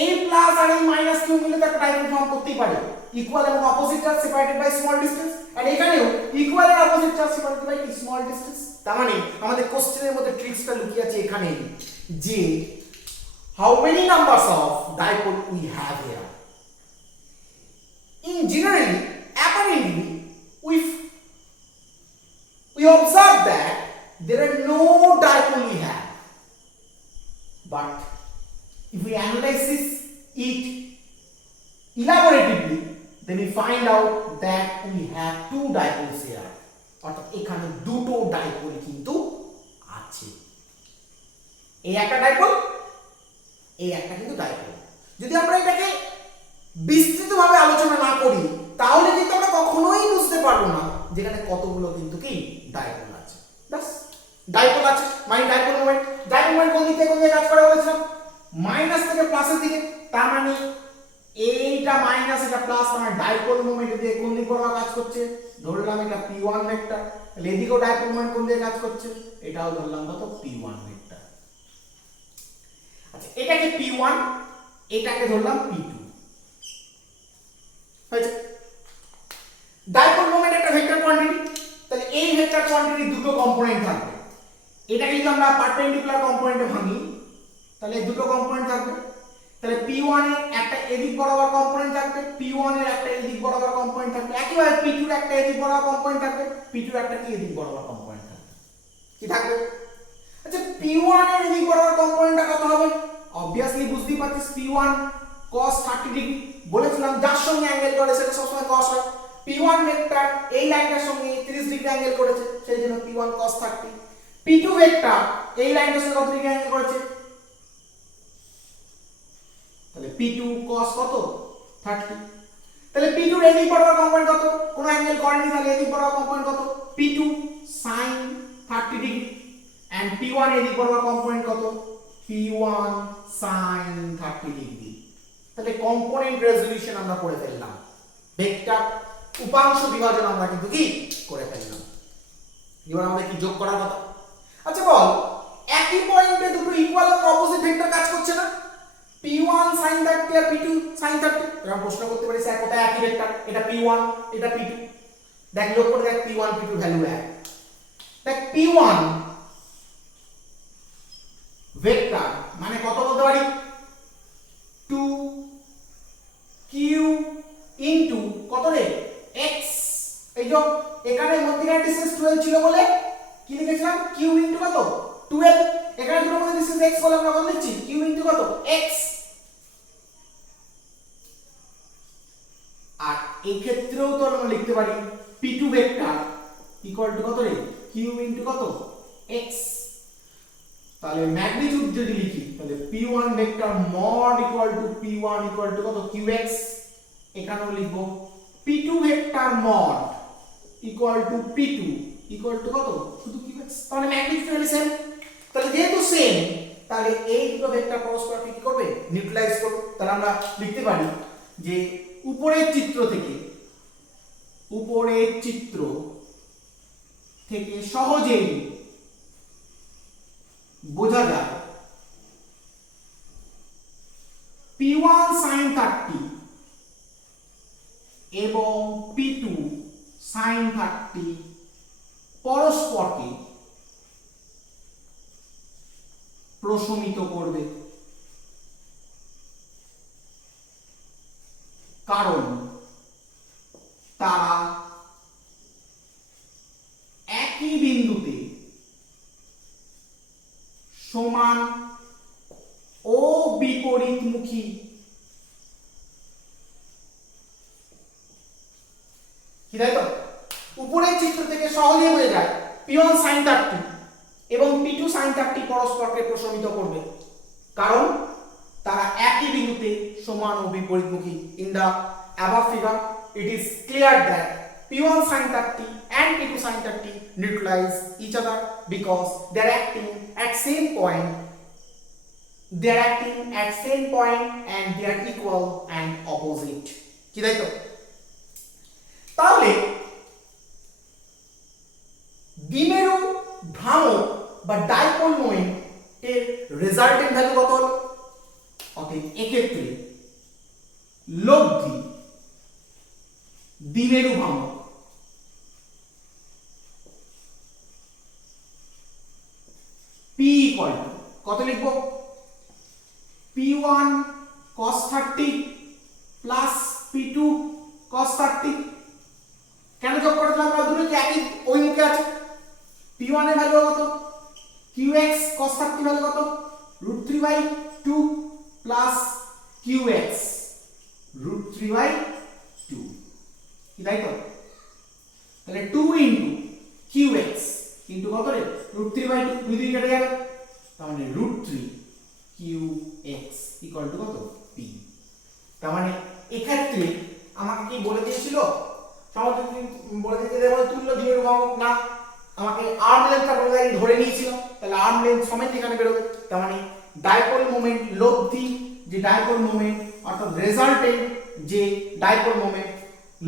এই প্লাস আর এই -q মিলে তো একটা ডাইপোল ফর্ম করতেই পারে। ইকুয়াল এবং opposite charge separated by small distance, আর এখানেও ইকুয়াল আর opposite charge separated by small distance. তার মানে আমাদের কোশ্চেনের মধ্যে ট্রিক্সটা লুকিয়ে আছে এখানে, যে how many numbers of dipole we have here. In generally, apparently, we observe that there are no dipole we have, but if we analyze it elaboratively, then we find out that we have two dipoles here. অর্থাৎ এখানে দুটো dipole কিন্তু আছে। এই একটা dipole, এই একটা কিন্তু ডাইপোল। যদি আমরা এটাকে বিস্তৃতভাবে আলোচনা না করি তাহলে কিন্তু আমরা কখনোই বুঝতে পারবো না যেখানে কতগুলো কিন্তু কি ডাইপোল আছে। বাস, ডাইপোল আছে মানে ডাইপোল মোমেন্ট। ডাইপোল মোমেন্ট কোন দিক থেকে কোন দিকে কাজ করে বলেছিলাম? মাইনাস থেকে প্লাসের দিকে। তার মানে এইটা মাইনাস, এটা প্লাস, মানে ডাইপোল মোমেন্ট দিয়ে কোন দিকে কাজ করছে? ধরলাম এটা p1 ভেক্টর। তাহলে এদিকেও ডাইপোল মোমেন্ট কোন দিকে কাজ করছে? এটাও ধরলাম কত? p1 vector. আচ্ছা, এটাকে p1, এটাকে ধরলাম p2 হয়েছে। ডাইপোল মোমেন্ট একটা ভেক্টর কোয়ান্টিটি। তাহলে এই ভেক্টর কোয়ান্টিটির দুটো কম্পোনেন্ট থাকবে। এটাকে যদি আমরা পারপেন্ডিকুলার কম্পোনেন্টে ভাঙি তাহলে দুটো কম্পোনেন্ট থাকবে। তাহলে P1 এর একটা এদিক বরাবর কম্পোনেন্ট থাকবে, P1 এর একটা এদিক বরাবর কম্পোনেন্ট থাকবে, একইভাবে P2 এর একটা এদিক বরাবর কম্পোনেন্ট থাকবে, P2 এর একটা কি এদিক বরাবর কম্পোনেন্ট থাকবে। কি থাকবে? আচ্ছা P1 এর এদিক বরাবর কম্পোনেন্টটা কত হবে? অবভিয়াসলি বুঝতেই পারছিস P1 cos 30 ডিগ্রি বলেছিলাম, যার সঙ্গে অ্যাঙ্গেল করে সেটা সবসময় cos হয়। P1 ভেক্টর এই লাইনটার সঙ্গে 30 ডিগ্রি অ্যাঙ্গেল করেছে, সেই জন্য P1 cos 30। P2 ভেক্টর এই লাইনটার সঙ্গে কত ডিগ্রি অ্যাঙ্গেল করেছে? তাহলে P2 cos কত? 30। তাহলে P2 এর এদিক বরাবর কম্পোনেন্ট কত? কোন অ্যাঙ্গেল করেনি, তাহলে এদিক বরাবর কম্পোনেন্ট কত? P2 sin 30 degree and P1 এদিক বরাবর কম্পোনেন্ট কত? P1 sin 30 degree. তাহলে কম্পোনেন্ট রেজোলিউশন আমরা করে ফেললাম, ভেক্টর উপাংশ বিভাজন আমরা কিন্তু কি করে ফেললাম। এবার আমাদের কি যোগ করার কথা? আচ্ছা বল, একই পয়েন্টে দুটো ইকুয়াল এবং অপোজিট ভেক্টর কাজ করছে না? P1 sin 30 আর P2 sin 30। আমরা প্রশ্ন করতে পারি স্যার কোথায় একই ভেক্টর? এটা P1 এটা P2। দেখ লক্ষ্য করে দেখ P1 P2 ভ্যালু এক। দেখ P1 ভেক্টর মানে কত বলতে পারি? 2q ইনটু কত রে? x। এই যে এখানে মধ্যিখানে ডিসটেন্স 12 ছিল বলে কি লিখেছিলাম? q ইনটু কত? 12। এখানে দুটোর মধ্যে ডিসটেন্স x বলে আমরা কত লিখছি? q ইনটু কত? x। আর এই ক্ষেত্রেও তো আমরা লিখতে পারি p2 ভেক্টর ইকুয়াল টু কত রে? q ইনটু কত? x। তাহলে ম্যাগনিটিউড যদি লিখি তাহলে p1 vector mod equal two p1 equal to কত? qx। এখানেও লিখব p2 vector mod equal two p2 equal to কত? শুধু qx। তাহলে ম্যাগনিটিউড সেম। তাহলে যেহেতু সেম, তাহলে এই দুটো ভেক্টর পরস্পরকে কি করবে? নিউট্রালাইজ করবে। তাহলে আমরা লিখতে পারি যে উপরের চিত্র থেকে সহজেই বোঝা যায় P1 sin 30 এবং P2 sin 30 পরস্পরকে প্রশমিত করবে, কারণ তারা একই বিন্দুতে সমান ও বিপরীতমুখী। কি তাই তো? উপরের চিত্র থেকে সহজে বোঝা যায় P1 sin 30 এবং P2 sin 30 পরস্পরকে প্রশমিত করবে, কারণ তারা একই বিন্দুতে সমান ও বিপরীতমুখী। In the above figure it is clear that P1 sin 30 and P2 sin 30 neutralize each other because they are acting at same point and they are equal and opposite। কি তাই তো? তাহলে দ্বিমেরু ভ্রামক বা ডাইপোল মোমেন্ট এর resultant value কত হলো? অতএব এক্ষেত্রে লব্ধি দ্বিমেরু ভ্রামক P ইকুয়াল টু কত লিখব? P1 cos 30 plus P2 cos 30। কেন যোগ করে দিলাম? আমরা দুটো কি একই ওই মুখে আছে। P1 এর ভ্যালু কত? qx cos 30 ভ্যালু কত? √3/2 প্লাস qx √3/2। কি তাই তো? তাহলে 2 ইনটু qx ইনটু কত রে? √3/2, দুই দুই কেটে গেল, তার মানে √3 qx ইকুয়াল টু কত? p। তার মানে এক্ষেত্রে আমাকে কি বলে দিয়েছিল? সমাধান বলে দিতে দেব তুল্য দ্বিমেরু ভ্রামক না, আমাকে আর্ম লেন্থটা বলে দেয়, ধরে নিয়েছিল। তাহলে আর্ম লেন্থ সমেত এখানে বের হবে। তার মানে ডাইপোল মোমেন্ট লব্ধি যে ডাইপোল মোমেন্ট অর্থাৎ রেজাল্টেন্ট যে ডাইপোল মোমেন্ট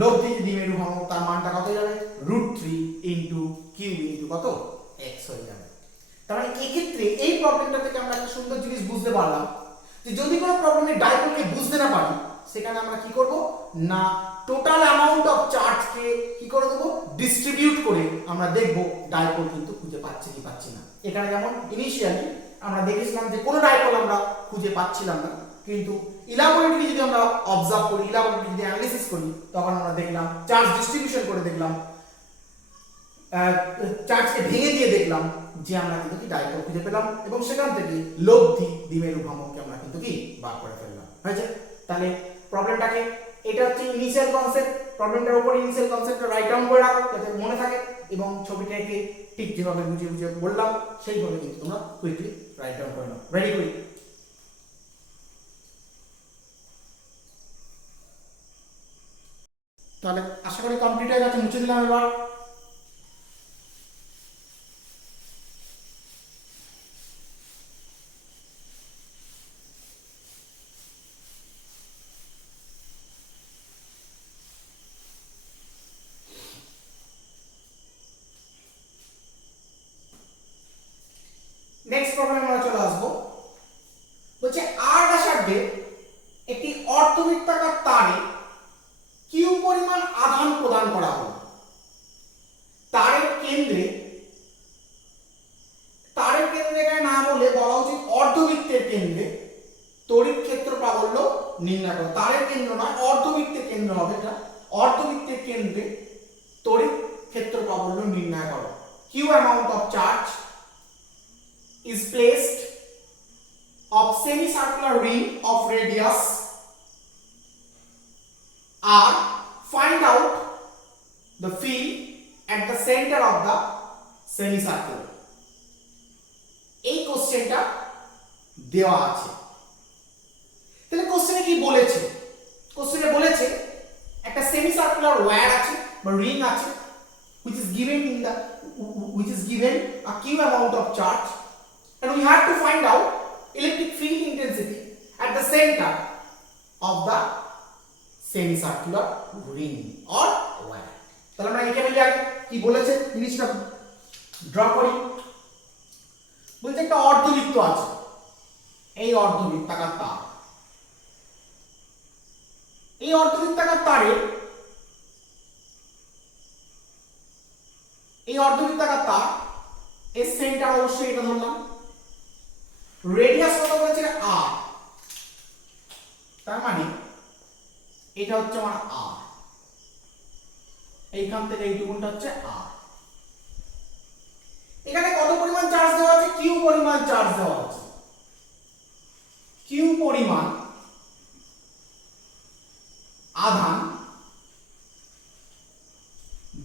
লব্ধি দ্বিমেরু ভ্রামক, তার মানটা কত হয়ে যাবে? √3 ইনটু q ইনটু কত? x হয়ে যাবে। তার মানে এই ক্ষেত্রে এই প্রবলেমটা থেকে আমরা একটা সুন্দর জিনিস বুঝতে পারলাম যে যদি কোনো প্রবলেমে ডাইপোলকে বুঝতে না পারি, সেখানে আমরা কি করব না টোটাল অ্যামাউন্ট অফ চার্জকে কি করে দেবো, ডিস্ট্রিবিউট করে আমরা দেখব ডাইপোল কিন্তু খুঁজে পাচ্ছি কি পাচ্ছি না। এখানে যেমন ইনিশিয়ালি আমরা দেখেছিলাম যে কোনো ডাইপোল আমরা খুঁজে পাচ্ছিলাম না, কিন্তু ইলাবোরেটলি যদি আমরা অবজার্ভ করি, ইলাবোরেটলি যদি অ্যানালিসিস করি, তখন আমরা দেখলাম চার্জ ডিস্ট্রিবিউশন করে দেখলাম, চার্জকে ভেঙে দিয়ে দেখলাম যে আমরা কিন্তু কি ডাইপোল খুঁজে পেলাম, এবং সেখান থেকে লব্ধি দ্বিমেরু ভ্রামককে আমরা কিন্তু কি বার করে ফেললাম। হয়েছে? তাহলে প্রবলেমটাকে, এটা হচ্ছে ইনিশিয়াল কনসেপ্ট, প্রবলেমটার উপর ইনিশিয়াল কনসেপ্টটা রাইট ডাউন করে রাখো যাতে মনে থাকে, এবং ছবিটাকে ঠিক যেভাবে বুঝিয়ে বুঝিয়ে বললাম সেইভাবে কিন্তু তোমরা কুইকলি রাইট ডাউন করে নাও। Very quick. তাহলে আশা করি কমপ্লিট হয়ে গেছে, মুছে দিলাম এবার। নেক্সট প্রবলেম আমরা চলে আসবো, বলছে আর ব্যাসার্ধে একটি অর্ধবৃত্তাকার তারে কিউ পরিমাণ আধান প্রদান করা হলো। তারের কেন্দ্রে এখানে না বলে বলা উচিত অর্ধবৃত্তের কেন্দ্রে তড়িৎ ক্ষেত্র প্রাবল্য নির্ণয় করো। তারের কেন্দ্র নয়, অর্ধবৃত্তের কেন্দ্র হবে এটা। অর্ধবৃত্তের কেন্দ্রে তড়িৎ ক্ষেত্র প্রাবল্য নির্ণয় করো। Q amount of charge is placed of semicircular ring of radius r. Find out the field at the center of the semicircle. এই কোশ্চেনটা দেওয়া আছে। তাহলে কোশ্চেনে কি বলেছে? কোশ্চেনে বলেছে একটা সেমিসার্কুলার ওয়্যার আছে বা রিং আছে which is given a q amount of charge, and we have to find out electric field intensity at the center of the semicircular ring or wire. তাহলে আমরা এখানে কি বলেছে জিনিসটা ড্র করি। বলছে একটা অর্ধবৃত্ত আছে, এই অর্ধবৃত্তাকার তার, এই অর্ধবৃত্তাকার তারের তার এর সেন্টার অবশ্যই এটা ধরলাম, রেডিয়াস কত বলেছে r, তার মানে এটা হচ্ছে আমার r, এইখান থেকে এইটুকুনটা হচ্ছে r। এখানে কত পরিমাণ চার্জ দেওয়া আছে? q পরিমাণ চার্জ দেওয়া আছে, q পরিমাণ আধান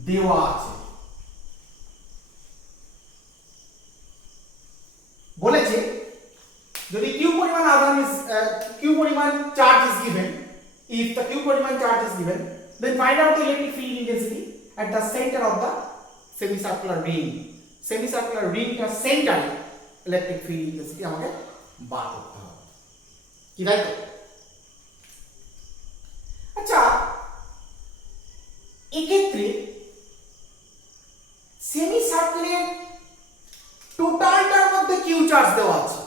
দেওয়া আছে। বলেছে যদি q পরিমাণ আধান q পরিমাণ charge is given, if the q পরিমাণ charge is given, then find out the electric field intensity at the center of the semicircular ring. semicircular ring এর সেন্টারে ইলেকট্রিক ফিল্ড ইন্টেন্সিটি আমাকে বার করতে হবে, কি তাই তো? আচ্ছা, এক্ষেত্রে সেমিসার্কেলের টোটালটার মধ্যে কিউ চার্জ দেওয়া আছে।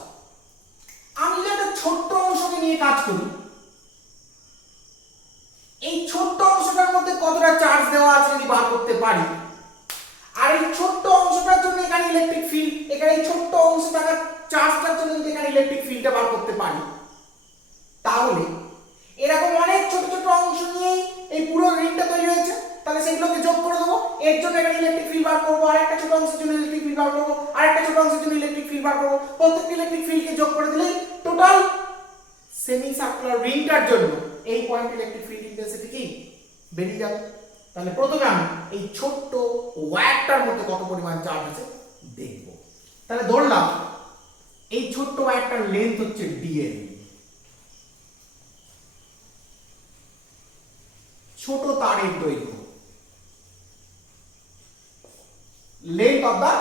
আমি যদি একটা ছোট্ট অংশকে নিয়ে কাজ করি, এই ছোট্ট অংশটার মধ্যে কতটা চার্জ দেওয়া আছে যদি বার করতে পারি, আর এই ছোট্ট অংশটার জন্য এখানে ইলেকট্রিক ফিল্ড, এখানে এই ছোট্ট অংশটার চার্জটার জন্য যদি এখানে ইলেকট্রিক ফিল্ডটা বার করতে পারি, তাহলে এরকম অনেক ছোট ছোট অংশ নিয়ে এই পুরো রিংটা তৈরি হয়েছে। তাহলে সেগুলোকে যোগ করে দেবো, এর জন্য এখানে ইলেকট্রিক ফিল্ড বার করবো, আর একটা ছোট অংশের জন্য ইলেকট্রিক ফিল্ড বার করবো, আর একটা ছোট অংশের জন্য ইলেকট্রিক ফিল্ড বার করবো। প্রত্যেকটা ইলেকট্রিক ফিল্ডকে যোগ করে দিলেই টোটাল সেমি সার্কুলার রিংটার জন্য এই পয়েন্ট ইলেকট্রিক ফিল্ড ইন্টেন্সিটি কি বেরিয়ে যাবে। তাহলে প্রথমে আমি এই ছোট্ট ওয়্যারটার মধ্যে কত পরিমাণ চার্জ আছে দেখব। তাহলে ধরলাম এই ছোট্ট ওয়্যারটার লেন্থ হচ্ছে dl, ছোট তারের দৈর্ঘ্য, length of the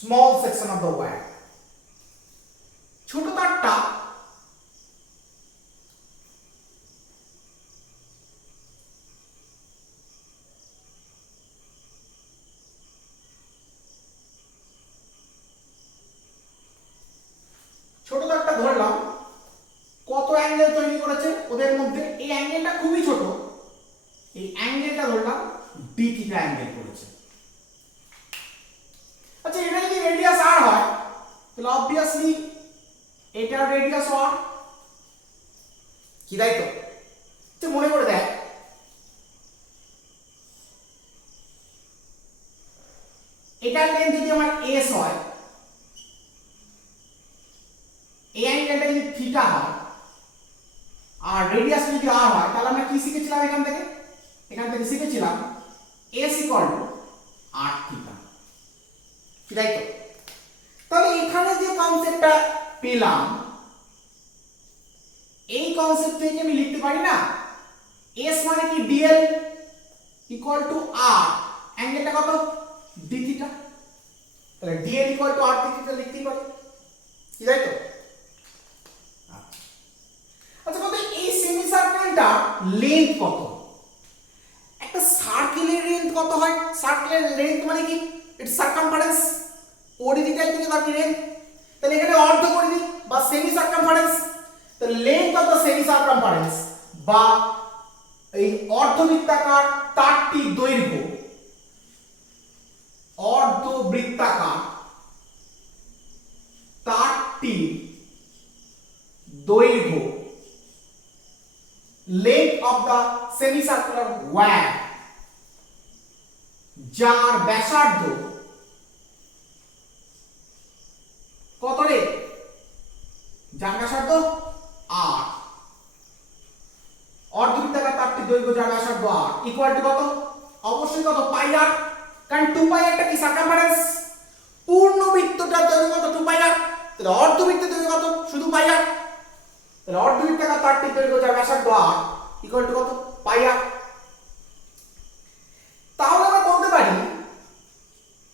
small section of the wire। ছোট তারটা ধরলাম কত অ্যাঙ্গেল তৈরি করেছে ওদের মধ্যে, এই অ্যাঙ্গেলটা খুবই ছোট, তাহলে অবভিয়াসলি এটার রেডিয়াস আর, কি তাই তো? মনে করে দেখ এটার লেন্থ যদি আমার s হয়, এই অ্যাঙ্গেলটা যদি থিটা হয় আর রেডিয়াস যদি r হয়, তাহলে আমরা কি শিখেছিলাম এখান থেকে শিখেছিলাম s r থিটা, কি তাই তো? তাহলে এখানে যে কনসেপ্টটা পেলাম, এই কনসেপ্ট থেকে আমি লিখতে পারি না s মানে কি dl ইকুয়াল টু r, অ্যাঙ্গেলটা কত d থিটা, তাহলে dl equal to r d theta লিখতে পারি, কি তাই তো? আচ্ছা কত এই সেমি সার্কেলটা লেন্থ কত? একটা সার্কেলের লেন্থ কত হয়? সার্কেলের লেন্থ মানে কি? ইটস সারকামফারেন্স, পরিধিটাই থেকে তার লেন্থ, তাহলে এখানে অর্ধ পরিধি বা সেমি সারকামফারেন্স, তো length of the semi circumference বা এই অর্ধবৃত্তাকার তারটির দৈর্ঘ্য, অর্ধবৃত্তাকার তারটির দৈর্ঘ্য, length of the semicircular wire, যার ব্যাসার্ধ কত রে? যার ব্যাসার্ধ r, অর্ধবৃত্তাকার তারটির দৈর্ঘ্য যার ব্যাসার্ধ r ইকুয়াল টু কত? অবশ্যই কত? পাই r, কারণ 2 পাই একটা কি সারকামফারেন্স, পূর্ণ বৃত্তটার দৈর্ঘ্য কত? 2 পাই r, তাহলে অর্ধবৃত্তের দৈর্ঘ্য কত? শুধু পাই r, তাহলে অর্ধবৃত্তাকার তারটির দৈর্ঘ্য যার ব্যাসার্ধ r ইকুয়াল টু কত? পাই r। তাহলে আমরা বলতে পারি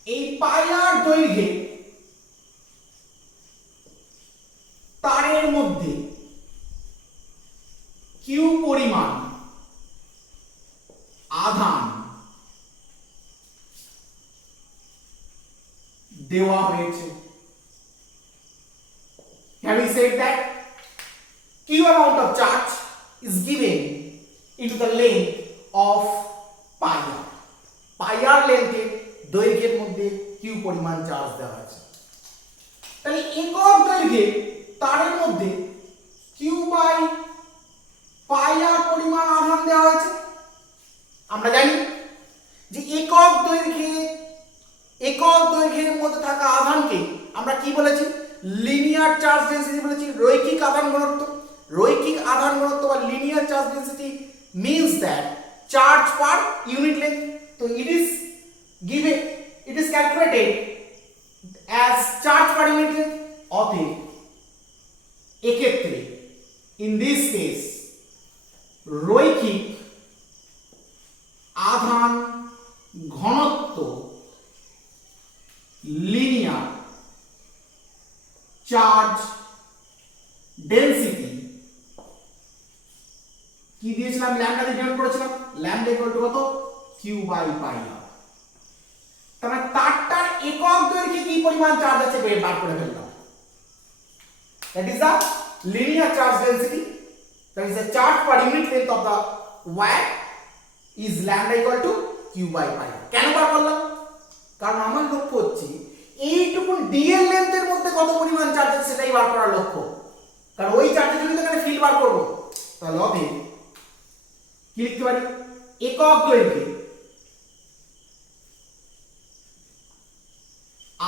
এই পাই r দৈর্ঘ্যে তারের মধ্যে কিউ পরিমাণ আধান দেওয়া হয়েছে। Having said that, q amount of charge is given into the length of pi r. pi r length এর দৈর্ঘ্যের মধ্যে q পরিমাণ চার্জ দেওয়া আছে। তাহলে একক দৈর্ঘ্যে তারের মধ্যে q বাই পাই r পরিমাণ আধান দেওয়া হয়েছে। আমরা জানি যে একক দৈর্ঘ্যের মধ্যে থাকা আধানকে আমরা কি বলেছি? লিনিয়ার চার্জ ডেনসিটি বলেছি, রৈখিক আধান ঘনত্ব। রৈখিক আধান ঘনত্ব বা linear charge density means that charge per unit length. So it is calculated as charge per unit length. অতএব এক্ষেত্রে in this case রৈখিক আধান ঘনত্ব লিনিয়ার চার্জ ডেনসিটি কি দিয়েছিলাম? ল্যামডা দিয়ে ডিনোট করেছিলাম, ল্যামডা ইকুয়াল টু কত? q by pi r। তার মানে তারটার একক দৈর্ঘ্যে কি পরিমাণ চার্জ আছে বার করে ফেললাম। that is the linear charge density, that is the charge per unit length of the wire is lambda equal to q by pi r। কেন বার করলাম? কারণ আমার লক্ষ্য হচ্ছে এইটুকু dl লেন্থের মধ্যে কত পরিমাণ চার্জ আছে সেটাই বার করার লক্ষ্য। কারণ ওই চার্জের জন্য এখানে ফিল্ড বার করব, তাহলে হবে কি লিখতে পারি? একক দৈর্ঘ্যে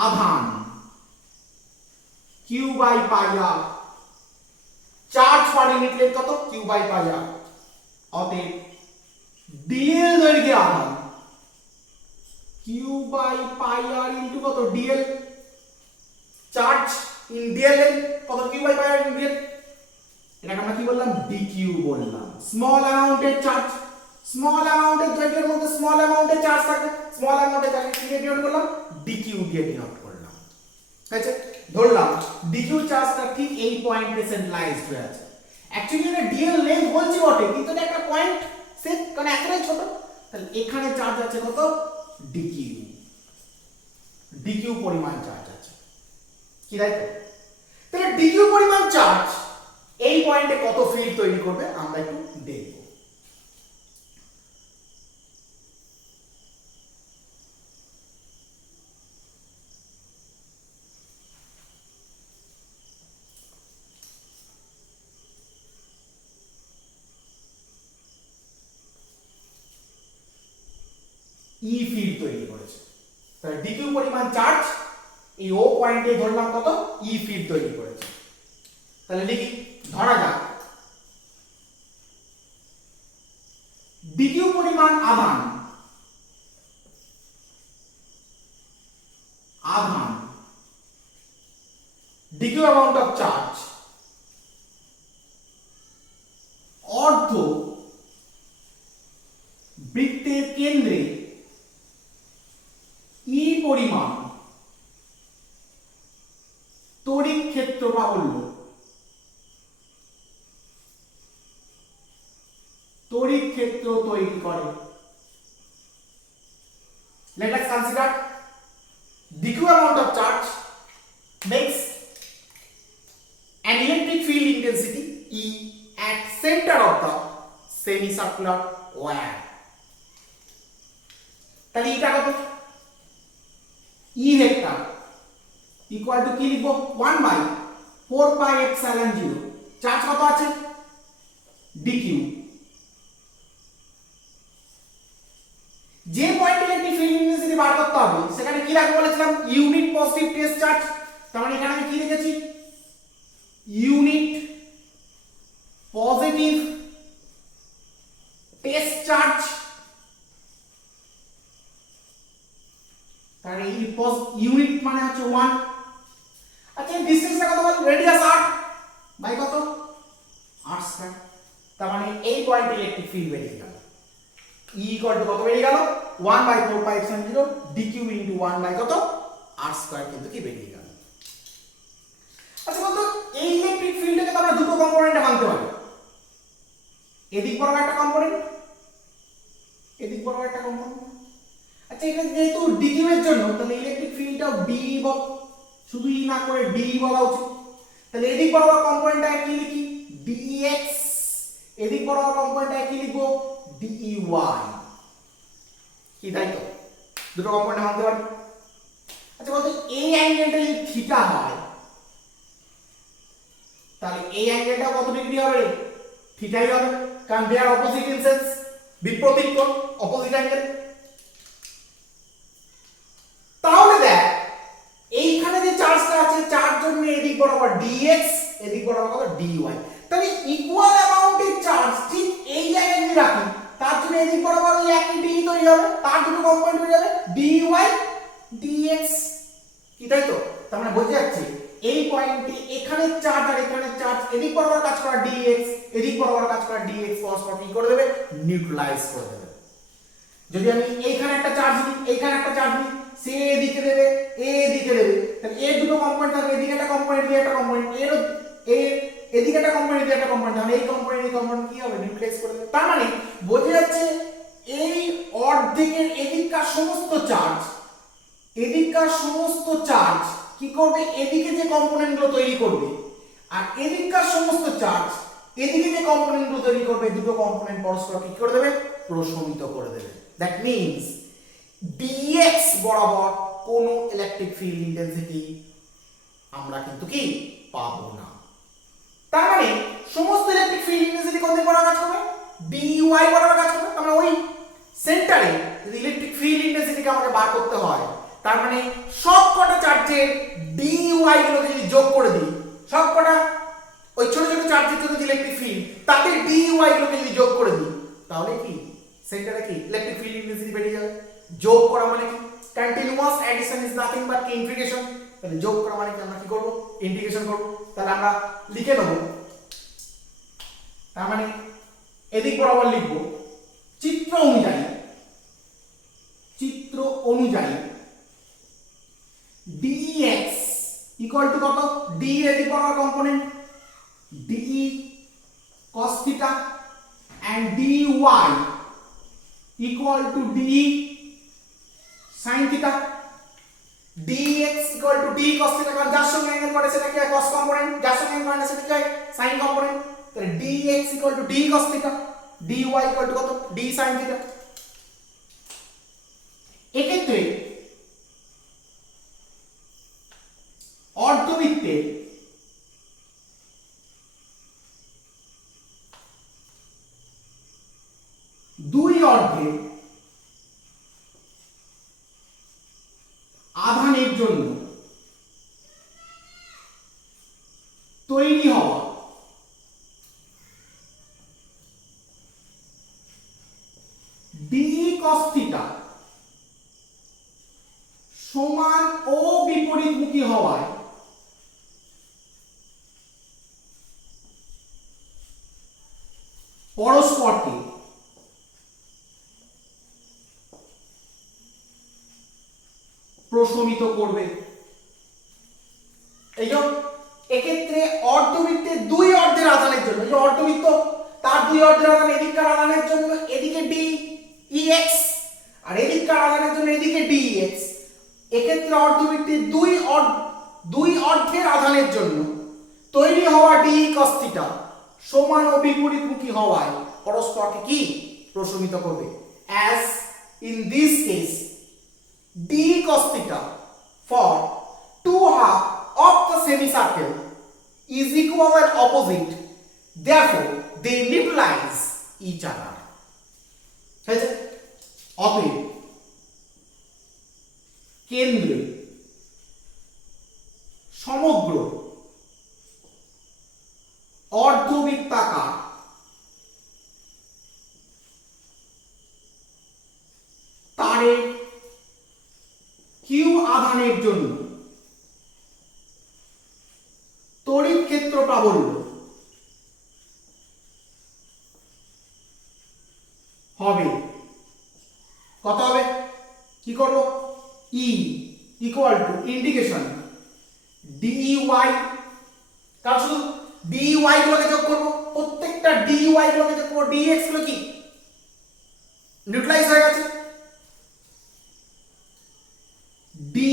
আধান q by pi r, charge per unit length কত? q by pi r। অতএব dl দৈর্ঘ্যে আধান q by pi r into কত? dl, charge in dl length কত? q by pi r in dl, এটাকে আমরা কি বললাম? dq বললাম। স্মল অ্যামাউন্টের চার্জ, স্মল অ্যামাউন্টের দৈর্ঘ্যের মধ্যে স্মল অ্যামাউন্টের চার্জ থাকে, স্মল অ্যামাউন্টের চার্জ কি দিয়ে ডিনোট করলাম? dq দিয়ে ডিনোট করলাম। ঠিক আছে, ধরলাম dq চার্জটা ঠিক এই পয়েন্টে সেন্ট্রালাইজড হয়ে আছে। অ্যাকচুয়ালি এটা dl লেন্থ বলছি বটে, কিন্তু এটা একটা পয়েন্ট সেট, কারণ এতটাই ছোট। তাহলে এখানে চার্জ আছে কত? dq, dq পরিমাণ চার্জ আছে, কি তাই তো? তাহলে dq পরিমাণ চার্জ এই পয়েন্টে কত ফিল্ড তৈরি করবে আমরা একটু দেখব। ই ফিল্ড তৈরি করেছে। তাহলে ডিকিউ পরিমাণ চার্জ এই ও পয়েন্টে ধরলাম কত ই ফিল্ড তৈরি করেছে। তাহলে লিখি, ধরা যাক ডিকিউ পরিমাণ আধান ডিকিউ অ্যামাউন্ট অফ চার্জ অর্ধ বৃত্তের কেন্দ্রে ই পরিমাণ তড়িৎ ক্ষেত্র প্রাবল্য তড়িৎ ক্ষেত্র তৈরি করে। Let us consider dq amount of charge makes an electric field intensity E at center of the semicircular wire. তাহলে এটা কত? E vector equal to কি লিখব? 1 by 4 pi epsilon 0 চার্জ কত আছে? dq। যে পয়েন্টে ইলেকট্রিক ফিল্ড ইন্টেন্সিটি বার করতে হবে সেখানে কি রাখবো বলেছিলাম? Unit positive test charge. তার মানে এখানে আমি কি লিখেছি? Unit positive test charge. তাহলে এই ইউনিট মানে হচ্ছে 1। আচ্ছা এই ডিসটেন্সটা কত বল? রেডিয়াস r বাই কত? r square. তার মানে এই পয়েন্টে ইলেকট্রিক ফিল্ড বেরিয়ে গেল। E equal to কত বেরিয়ে গেল? 1 by 4 pi epsilon 0 dq into 1 by কত? r স্কয়ার কিন্তু কি বেরিয়ে গেল। আচ্ছা বলতো এই ইলেকট্রিক ফিল্ডটাকে তো আমরা দুটো কম্পোনেন্টে ভাঙতে পারি। এদিক বরাবর একটা কম্পোনেন্ট, এদিক বরাবর একটা কম্পোনেন্ট। আচ্ছা এটা যেহেতু dq এর জন্য তাহলে ইলেকট্রিক ফিল্ডটা d শুধু ই না করে d বলা উচিত। তাহলে এদিক বরাবর কম্পোনেন্টটা কি লিখি? dx। এদিক বরাবর কম্পোনেন্টটা কি লিখবো? dy। কি তাই তো? দুটো কম্পোনেন্ট ভাঙতে পারি। আচ্ছা বলতো এই অ্যাঙ্গেলটা যদি থিটা হয় তাহলে এই অ্যাঙ্গেলটা কত ডিগ্রি হবে? থিটাই হবে, কারণ they R opposite in sense, বিপরীত কোণ, অপোজিট অ্যাঙ্গেল। তাহলে দেখ এইখানে যে চার্জটা আছে চার্জ জন্য এদিক বরাবর dx, এদিক বরাবর কত? dy। তাহলে ইকুয়াল অ্যামাউন্টের চার্জ ঠিক এই জায়গায় যদি রাখি তার জন্য এদিক বরাবর ওই একই d তৈরি হবে, তার দুটো কম্পোনেন্ট হয়ে যাবে dy dx। কি তাই তো? তার মানে বোঝা যাচ্ছে এই পয়েন্টে এখানে চার্জ আর এখানে চার্জ এদিক বরাবর কাজ করা dx, এদিক বরাবর কাজ করা dx পরস্পর কি করে দেবে? নিউট্রালাইজ করে দেবে। যদি আমি এইখানে একটা চার্জ নিই, এইখানে একটা চার্জ নিই, সে এদিকে দেবে, এ এদিকে দেবে, তাহলে এর দুটো কম্পোনেন্ট থাকবে, এদিকে একটা কম্পোনেন্ট, দিয়ে একটা কম্পোনেন্ট, এদিকে একটা কম্পোনেন্ট, দিয়ে একটা কম্পোনেন্ট, তাহলে এই কম্পোনেন্ট এই কম্পোনেন্ট কি হবে? নিউট্রালাইজ করে দেবে। তার মানে বোঝা যাচ্ছে এই অর্ধেকের এদিককার সমস্ত চার্জ, এদিককার সমস্ত চার্জ কি করবে? এদিকে যে কম্পোনেন্টগুলো তৈরি করবে, আর এদিককার সমস্ত চার্জ এদিকে যে কম্পোনেন্টগুলো তৈরি করবে, দুটো কম্পোনেন্ট পরস্পর কি করে দেবে? প্রশমিত করে দেবে। দ্যাট মিন্স dx বরাবর কোন ইলেকট্রিক ফিল্ড ইন্টেন্সিটি আমরা কিন্তু কি পাবো না। তার মানে সমস্ত ইলেকট্রিক ফিল্ড ইন্টেন্সিটি কোন দিকে বরাবর কাজ করবে? dy বরাবর কাজ করবে। তার মানে ওই সেন্টারে যদি ইলেকট্রিক ফিল্ড ইন্টেন্সিটিকে আমাকে বার করতে হয়, তার মানে সব কটা চার্জের dy গুলোকে যদি যোগ করে দিই, সব কটা ওই ছোট ছোট চার্জের জন্য যে ইলেকট্রিক ফিল্ড তাদের dy গুলোকে যদি যোগ করে দিই, তাহলে কি সেন্টারে কি ইলেকট্রিক ফিল্ড ইন্টেন্সিটি বেরিয়ে যাবে। যোগ করা মানে কি? Continuous addition is nothing but integration. তাহলে যোগ করা মানে কি? আমরা কি করব? ইন্টিগ্রেশন করব। তাহলে আমরা লিখে নেব, তার মানে এদিক বরাবর লিখব চিত্র অনুযায়ী dx ইকুয়াল টু কত? d এদিক বরাবর component d cos theta and dy equal to d sin theta। dx equal to d cos theta, কারণ যার সঙ্গে অ্যাঙ্গেল করে সেটা কি হয়? cos কম্পোনেন্ট, যার সঙ্গে অ্যাঙ্গেল করে সেটা কি হয়? sin component. তাহলে dx equal to d cos theta, dy equal to কত? d sin theta। এক্ষেত্রে অর্ধবৃত্তের দুই অর্ধের তৈরি হওয়া ডি cos থিটা সমান ও বিপরীতমুখী হওয়ায় পরস্পরকে প্রশমিত করবে। এই যে এক্ষেত্রে অর্ধবৃত্তের দুই অর্ধের আধানের জন্য, যে অর্ধবৃত্ত তার দুই অর্ধের আধান এদিককার আধানের জন্য এদিকে ডি ইএক্স আর এদিককার আধানের জন্য এদিকে ডি ইএক্স। এক্ষেত্রে অর্ধবৃত্তের দুই অর্ধের আধানের জন্য তৈরি হওয়া ডি cos থিটা সমান ও বিপরীতমুখী হওয়ায় পরস্পরকে কি প্রশমিত করবে। As in this case d cos theta for two half of the semicircle is equal and opposite, therefore they neutralize each other. অতএব কেন্দ্রে সমগ্র অর্ধবৃত্তাকার তারের কিউ আধানের জন্য তড়িৎ ক্ষেত্র প্রাবল্য হবে কত হবে? কি করব? E equal to integration dE, কারণ শুধু ডিই গুলোকে যোগ করব, প্রত্যেকটা ডিই গুলোকে যোগ করব, ডিএক্স গুলো কি নিউট্রালাইজ হয়ে গেছে। dy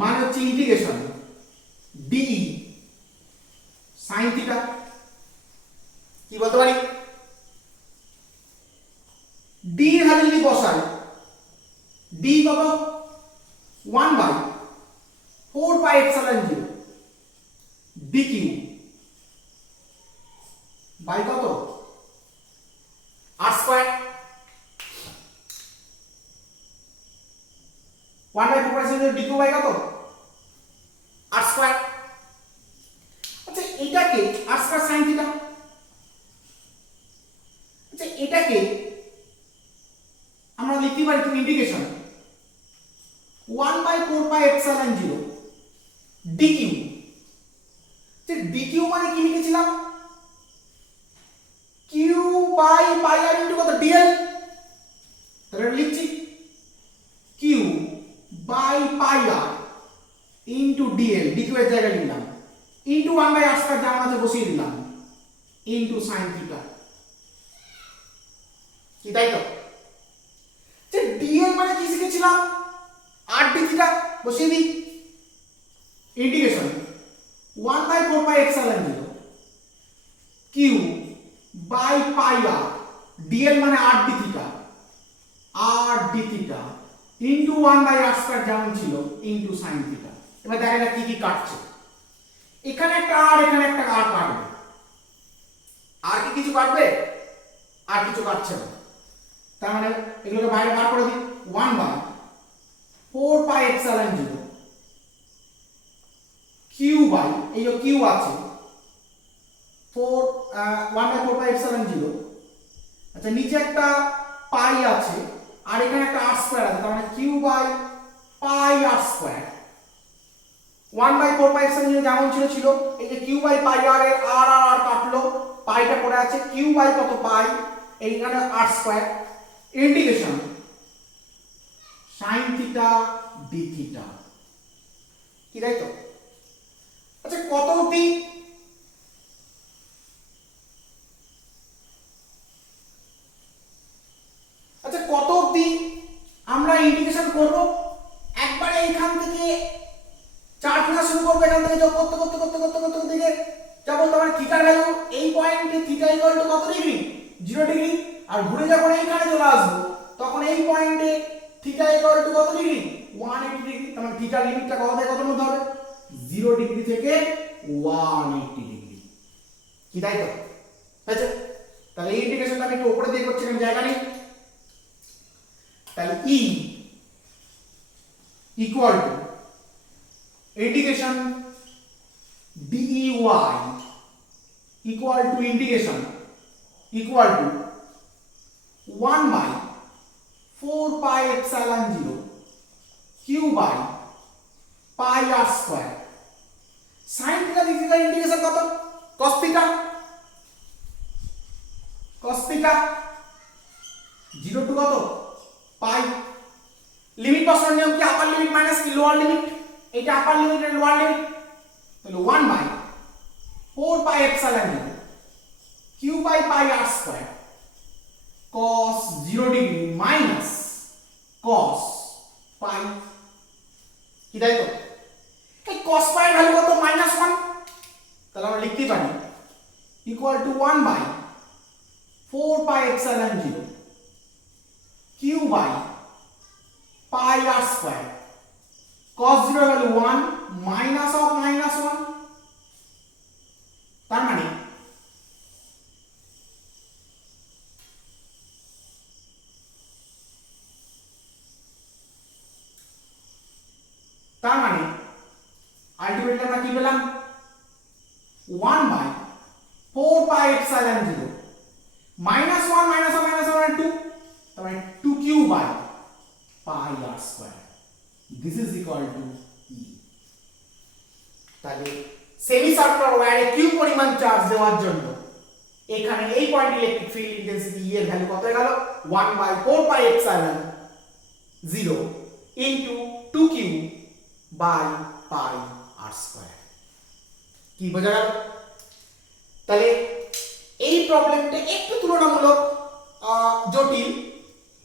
মানে হচ্ছে ইন্টিগ্রেশন ডি sin থিটা। কি বলতে পারি? ডি এর ভ্যালু যদি বসাই, ডি কত? 1/4πε0 dq বাই কত? r square. 1/4πε0 dq বাই কত? r square. আচ্ছা এটাকে r স্কয়ার sin থিটা, আচ্ছা এটাকে আমরা লিখতে পারি কি ইন্টিগ্রেশন 1/4πε0 dq। যে dq মানে কি লিখেছিলাম? q by pi r into কত? dl। তাহলে লিখছি q by pi r into dl, dq এর জায়গায় লিখলাম ইনটু 1/r স্কয়ার যা আছে বসিয়ে দিলাম ইনটু sin থিটা। কি তাই তো? যে dl মানে কি শিখেছিলাম? r d থিটা, বসিয়ে দিই integration 1/4πε0 q by pi r, dl মানে r d থিটা, r d থিটা ইনটু 1/r স্কয়ার যেমন ছিল ইনটু sin থিটা। এবার দেখা যাক কি কি কাটছে। এখানে একটা r, এখানে একটা r কাটবে। আর কি কিছু কাটবে? আর কিছু কাটছে না। তার মানে এগুলোকে বাইরে বার করে দিই। 1/4πε0 q বাই, এই যে q আছে 1/4πε0, আচ্ছা নিচে একটা পাই আছে আর এখানে একটা r স্কয়ার আছে, তার মানে q by pi r square. 1/4πε0 যেমন ছিল, এই যে q বাই পাই r এর r আর r কাটলো, পাইটা পড়ে আছে, q বাই কত? পাই, এইখানে r square integration sin theta d theta. কি তাই তো? আচ্ছা কত অবধি? আচ্ছা কত অবধি আমরা ইন্টিগ্রেশন করব? একবারে এইখান থেকে চার খোঁজা শুরু করব, এখান থেকে যোগ করতে করতে করতে করতে করতে দিকে যাব। তার মানে থিটার ভ্যালু এই পয়েন্টে থিটা ইকুয়াল টু কত ডিগ্রি? 0 ডিগ্রি। আর ঘুরে যখন এইখানে চলে আসবো তখন এই পয়েন্টে থিটা ইকুয়াল টু কত ডিগ্রি? 180 ডিগ্রি। তার মানে থিটার লিমিটটা কত থেকে কত মধ্যে হবে? 0 ডিগ্রি থেকে 180 ডিগ্রি। কি তাই তো? আচ্ছা তাহলে এই ইন্টিগ্রেশনটা আমি একটু উপরে দিয়ে করছি, কারণ জায়গা নেই। তাহলে e equal to integration dey equal to integration equal to 1 by 4 pi epsilon 0 q by pi r square sin theta d theta integration কত cos theta 0 to কত pi লিমিট বসানোর নিয়ম কি আপার লিমিট মাইনাস কি লোয়ার লিমিট এটা আপার limit আর lower limit তাহলে 1 by 4 pi epsilon 0 q by pi r square cos 0 degree minus cos pi কি তাই তো এই cos pi এর ভ্যালু কত -1 তাহলে আমরা লিখতে পারি equal to 1 by 4 pi epsilon 0 q by pi r square cos 0 value 1 minus of -1 তার মানে আলটিমেটলি আমরা কি পেলাম 1 by 4 pi epsilon 0 minus 1 minus 1 minus 1 2 তার মানে 2q by pi r square this is equal to e তাহলে semi circular ওয়্যারে q পরিমাণ charge দেওয়ার জন্য এখানে এই point electric field intensity e এর ভ্যালু কত হয়ে গেল 1 by 4 pi epsilon 0 into 2q by pi r square কি বোঝা গেল তাহলে এই প্রবলেমটা একটু তুলনামূলক জটিল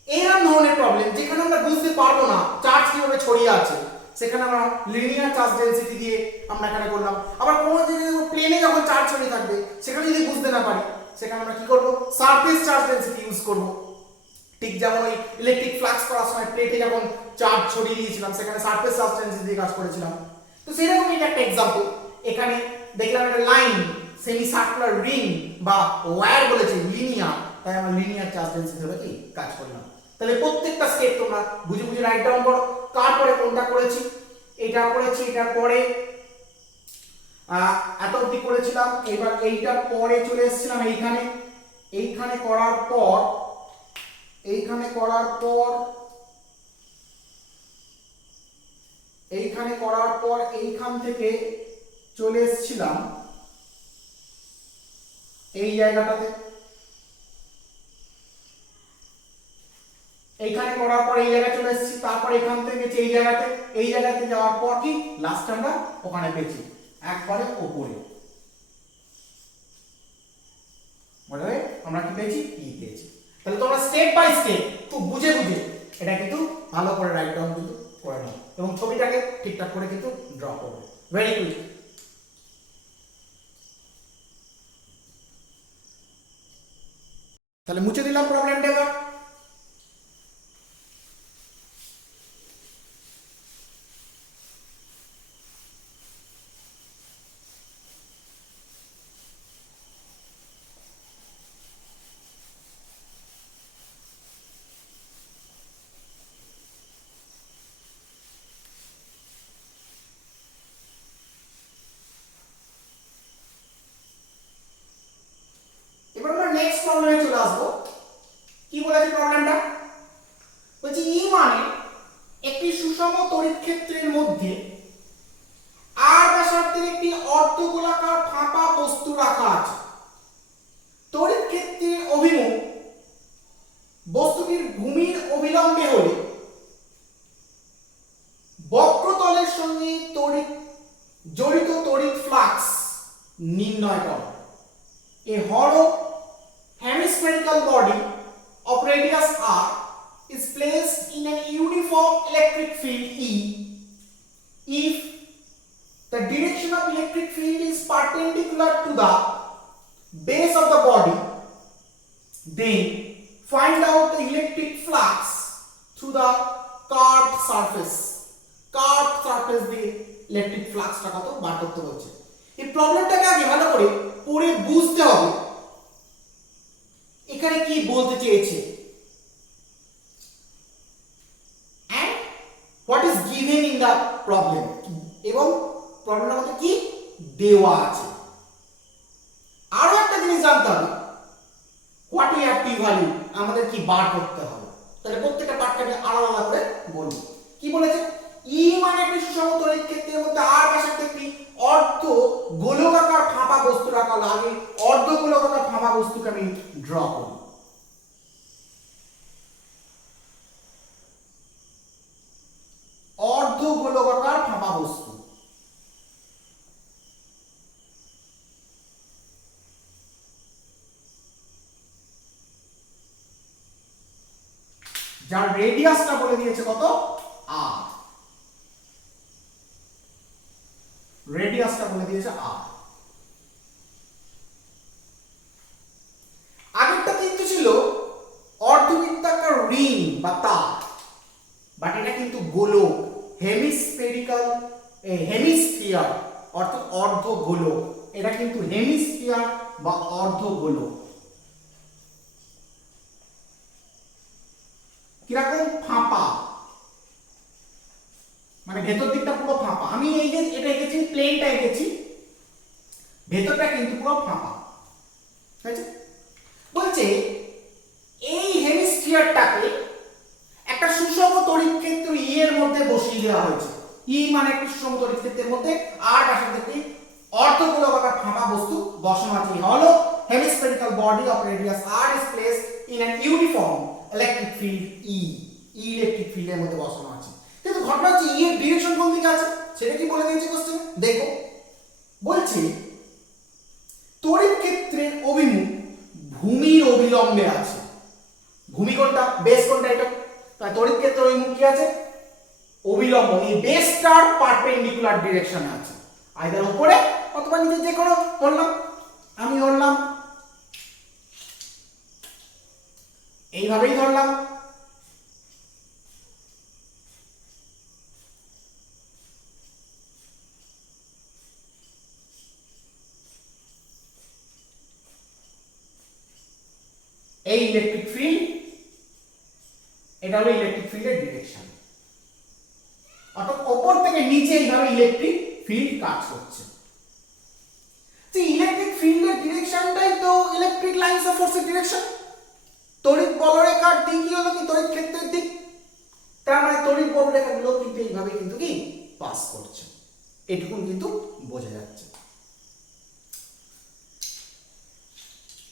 এরকম ধরনের প্রবলেম যেখানে আমরা বুঝতে পারবো না চার্জ কিভাবে ছড়িয়ে আছে সেখানে আমরা লিনিয়ার চার্জ ডেনসিটি দিয়ে আমরা এখানে করলাম আবার কোনো জায়গায় প্লেনে যখন চার্জ ছড়িয়ে থাকবে সেখানে যদি বুঝতে না পারি সেখানে আমরা কি করব সারফেস চার্জ ডেনসিটি ইউজ করব ঠিক যেমন ওই ইলেকট্রিক ফ্লাক্স করার সময় প্লেটে যখন চার্জ ছড়িয়ে দিয়েছিলাম সেখানে সারফেস চার্জ ডেনসিটি দিয়ে কাজ করেছিলাম তো সেরকম একটা एग्जांपल এখানে দেখলাম একটা লাইন সেমি সার্কুলার রিং বা ওয়্যার বলেছে লিনিয়ার তাই আমরা লিনিয়ার চার্জ ডেনসিটি ধরে কি কাজ করলাম তাহলে প্রত্যেকটা স্টেপ তোমরা বুঝে বুঝে রাইট ডাউন করো কার পরে কোনটা করেছি এটা করেছি এটার পরে এত অবধি করেছিলাম এবার এইটার পরে চলে এসেছিলাম এইখানে করার পর এইখানে করার পর এইখান থেকে চলে এসেছিলাম এই জায়গাটাতে এইখানে করার পর এই জায়গায় চলে এসেছি তারপর এখান থেকে এই জায়গাতে যাওয়ার পর কি লাস্ট আমরা ওখানে পেয়েছি একবারে উপরে মানে আমরা কি পেয়েছি ই পেয়েছি তাহলে তোমরা স্টেপ বাই স্টেপ খুব বুঝে বুঝে এটা কিন্তু ভালো করে রাইট ডাউন কিন্তু করে নাও এবং ছবিটাকে ঠিকঠাক করে কিন্তু ড্র করবে ভেরি কুইক তাহলে মুছে দিলাম প্রবলেমটা এবার নেক্সট প্রবলেমে চলে আসবো কি বলেছে প্রবলেমটা বলছি ই মানে একটি সুষম তড়িৎ ক্ষেত্রের মধ্যে আর ব্যাসার্ধের একটি অর্ধগোলাকার ফাঁপা বস্তু রাখা আছে তড়িৎ ক্ষেত্রের অভিমুখ বস্তুটির ভূমির অবিলম্বে হলে বক্রতলের সঙ্গে জড়িত তড়িৎ ফ্লাক্স নির্ণয় করো a hollow hemispherical body of radius r is placed in an uniform electric field E if the direction of electric field is perpendicular to the base of the body then find out the electric flux through the curved surface দিয়ে electric flux টা কত বার করতে বলছে এই প্রবলেমটাকে আগে ভালো করে পড়ে বুঝতে হবে এখানে কি বলতে চেয়েছে and what is given in the problem এবং প্রবলেমটার মধ্যে কি দেওয়া আছে আরো জিনিস জানতে হবে, what we have to evaluate, আমাদের কি বার করতে হবে। তাহলে প্রত্যেকটা পার্টকে আমি আলাদা আলাদা করে বলবো। কি বলেছে, ই মানে একটি সুষম তড়িৎ ক্ষেত্রের মধ্যে আর ব্যাসার্ধ একটি অর্ধ গোলকাকার ফাঁপা বস্তু রাখা হলো। আগে অর্ধ গোলকাকার ফাঁপা বস্তুকে আমি ড্র করি। অর্ধ গোলকাকার ফাঁপা বস্তু, যার রেডিয়াসটা বলে দিয়েছে কত, আর। রেডিয়াসটা বলে দিয়েছে আর। আগেরটা কিন্তু ছিল অর্ধবৃত্তাকার রিং বা তার, বাট এটা কিন্তু গোলক, হেমিস্ফেরিক্যাল, হেমিস্ফিয়ার অর্থাৎ অর্ধ গোলক। এটা কিন্তু হেমিস্ফিয়ার বা অর্ধ গোলক। কিরকম, ফাঁপা, মানে ভেতর দিকটা পুরো ফাঁপা। আমি এই যে এটা এঁকেছি, প্লেনটা এঁকেছি, ভেতরটা কিন্তু পুরো ফাঁপা। ঠিক আছে, বলছে এই হেমিস্ফিয়ারটাকে একটা সুষম তড়িৎ ক্ষেত্র ই এর মধ্যে বসিয়ে দেওয়া হয়েছে। ই মানে একটা সুষম তড়িৎ ক্ষেত্রের মধ্যে আর ব্যাসার্ধ একটি অর্ধগোলকাকার ফাঁপা বস্তু বসানো আছে। হলো hemispherical body of radius r is placed in an uniform electric field E, electric ফিল্ডের মধ্যে বসানো আছে। কিন্তু ঘটনা হচ্ছে ই এর ডিরেকশন কোন দিকে আছে সেটা কি বলে দিয়েছে কোশ্চেন। দেখো বলছে তড়িৎ ক্ষেত্রের অভিমুখ ভূমির অবিলম্বে আছে। ভূমি কোনটা, বেস কোনটা, এটা তাই তড়িৎ ক্ষেত্রের অভিমুখ কি আছে, অবিলম্ব। এই বেসটার পারপেন্ডিকুলার ডিরেকশনে আছে, আইদার উপরে অথবা নিচে, যে কোনো ধরলাম। আমি ধরলাম এইভাবেই ধরলাম। এই ইলেকট্রিক ফিল্ড, এটা হলো ইলেকট্রিক ফিল্ডের ডিরেকশন, অর্থাৎ উপর থেকে নিচে এইভাবে ইলেকট্রিক ফিল্ড কাজ করছে। যে ইলেকট্রিক ফিল্ডের ডিরেকশনটাই তো ইলেকট্রিক লাইনস অফ ফোর্সের ডিরেকশন। তড়িৎ বলরেখার দিক কি হলো কি তড়িৎ ক্ষেত্রের দিক, তার মানে তড়িৎ বলরেখাগুলো কিন্তু এইভাবে কিন্তু কি পাস করছে, এটুকুন কিন্তু বোঝা যাচ্ছে।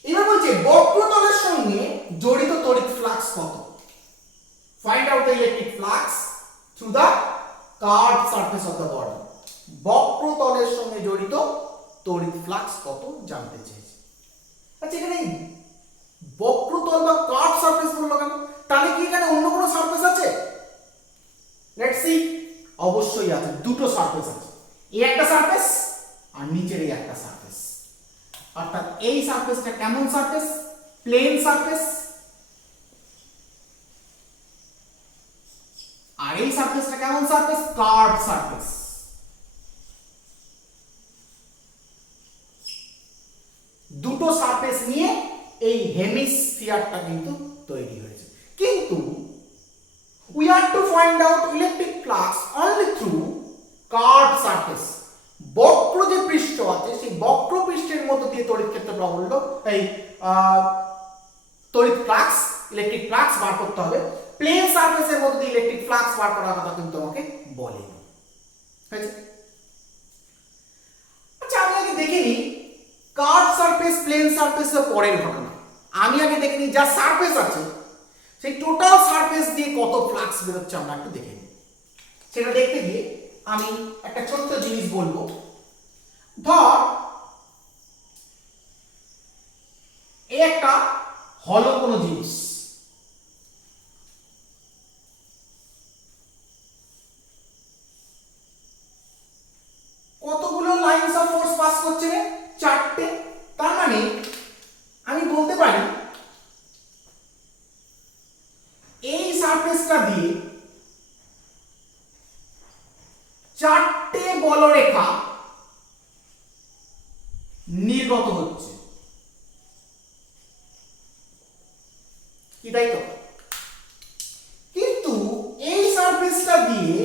এবার বলছে বক্রতলের সঙ্গে জড়িত তড়িৎ ফ্লাক্স কত। Find out the electric flux through the curved surface of the body. বক্রতলের সঙ্গে জড়িত তড়িৎ ফ্লাক্স কত জানতে চেয়েছে। আচ্ছা এখানে বক্রতল বা কার্ভড সারফেস বললো কেন, তাহলে কি এখানে অন্য কোনো সারফেস আছে? লেটস সি, অবশ্যই আছে, দুটো সারফেস আছে, এই একটা সারফেস আর নিচের এই একটা সারফেস। অর্থাৎ এই সারফেসটা কেমন সারফেস, প্লেন সারফেস, আর এই সারফেসটা কেমন সারফেস, কার্ভড সারফেস। দুটো সারফেস নিয়ে এই হেমিস্ফিয়ারটা কিন্তু তৈরি হয়েছে। কিন্তু we are to find out electric flux only through curved surface। বক্র যে পৃষ্ঠ আছে সেই বক্র পৃষ্ঠের মধ্যে দিয়ে তড়িৎ ক্ষেত্র প্রবল এই তড়িৎ ফ্লাক্স, ইলেকট্রিক ফ্লাক্স বার করতে হবে। প্লেন সারফেসের মধ্যে দিয়ে ইলেকট্রিক ফ্লাক্স বার করার কথা কিন্তু আমাকে বলেনি। আচ্ছা আমি আগে দেখে নিই কার্ভ সারফেস প্লেন সারফেসের পরের ঘটনা। আমি আগে দেখে নিই যা সারফেস আছে সেই টোটাল সারফেস দিয়ে কত ফ্লাক্স বেরোচ্ছে আমরা একটু দেখে নিই। সেটা দেখতে গিয়ে আমি একটা ছোট্ট জিনিস বলবো। ধর এই একটা হলো কোনো জিনিস, কতগুলো লাইনস অফ ফোর্স পাস করছে, চারটে। তার মানে আমি বলতে পারি এই সারফেসটা দিয়ে চারটে বলরেখা নির্গত হচ্ছে, কি তাই তো? কিন্তু এই সারফেসটা দিয়ে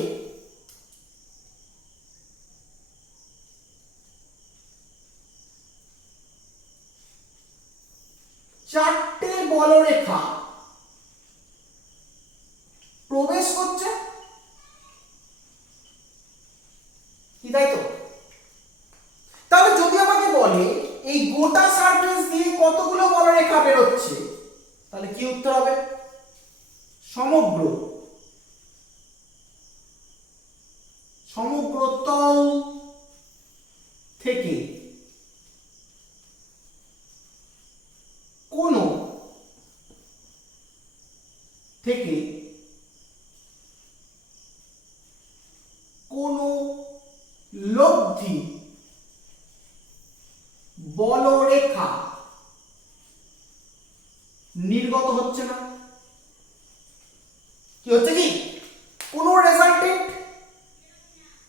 বলরেখা প্রবেশ করছে, কি তাই তো? তাহলে যদি আমাকে বলে এই গোটা সারফেস দিয়ে কতগুলো বলরেখা বেরোচ্ছে, তাহলে কি উত্তর হবে? সমগ্র তল থেকে কোনো লব্ধি বলরেখা নির্গত হচ্ছে না। কি হচ্ছে? কি কোন resultant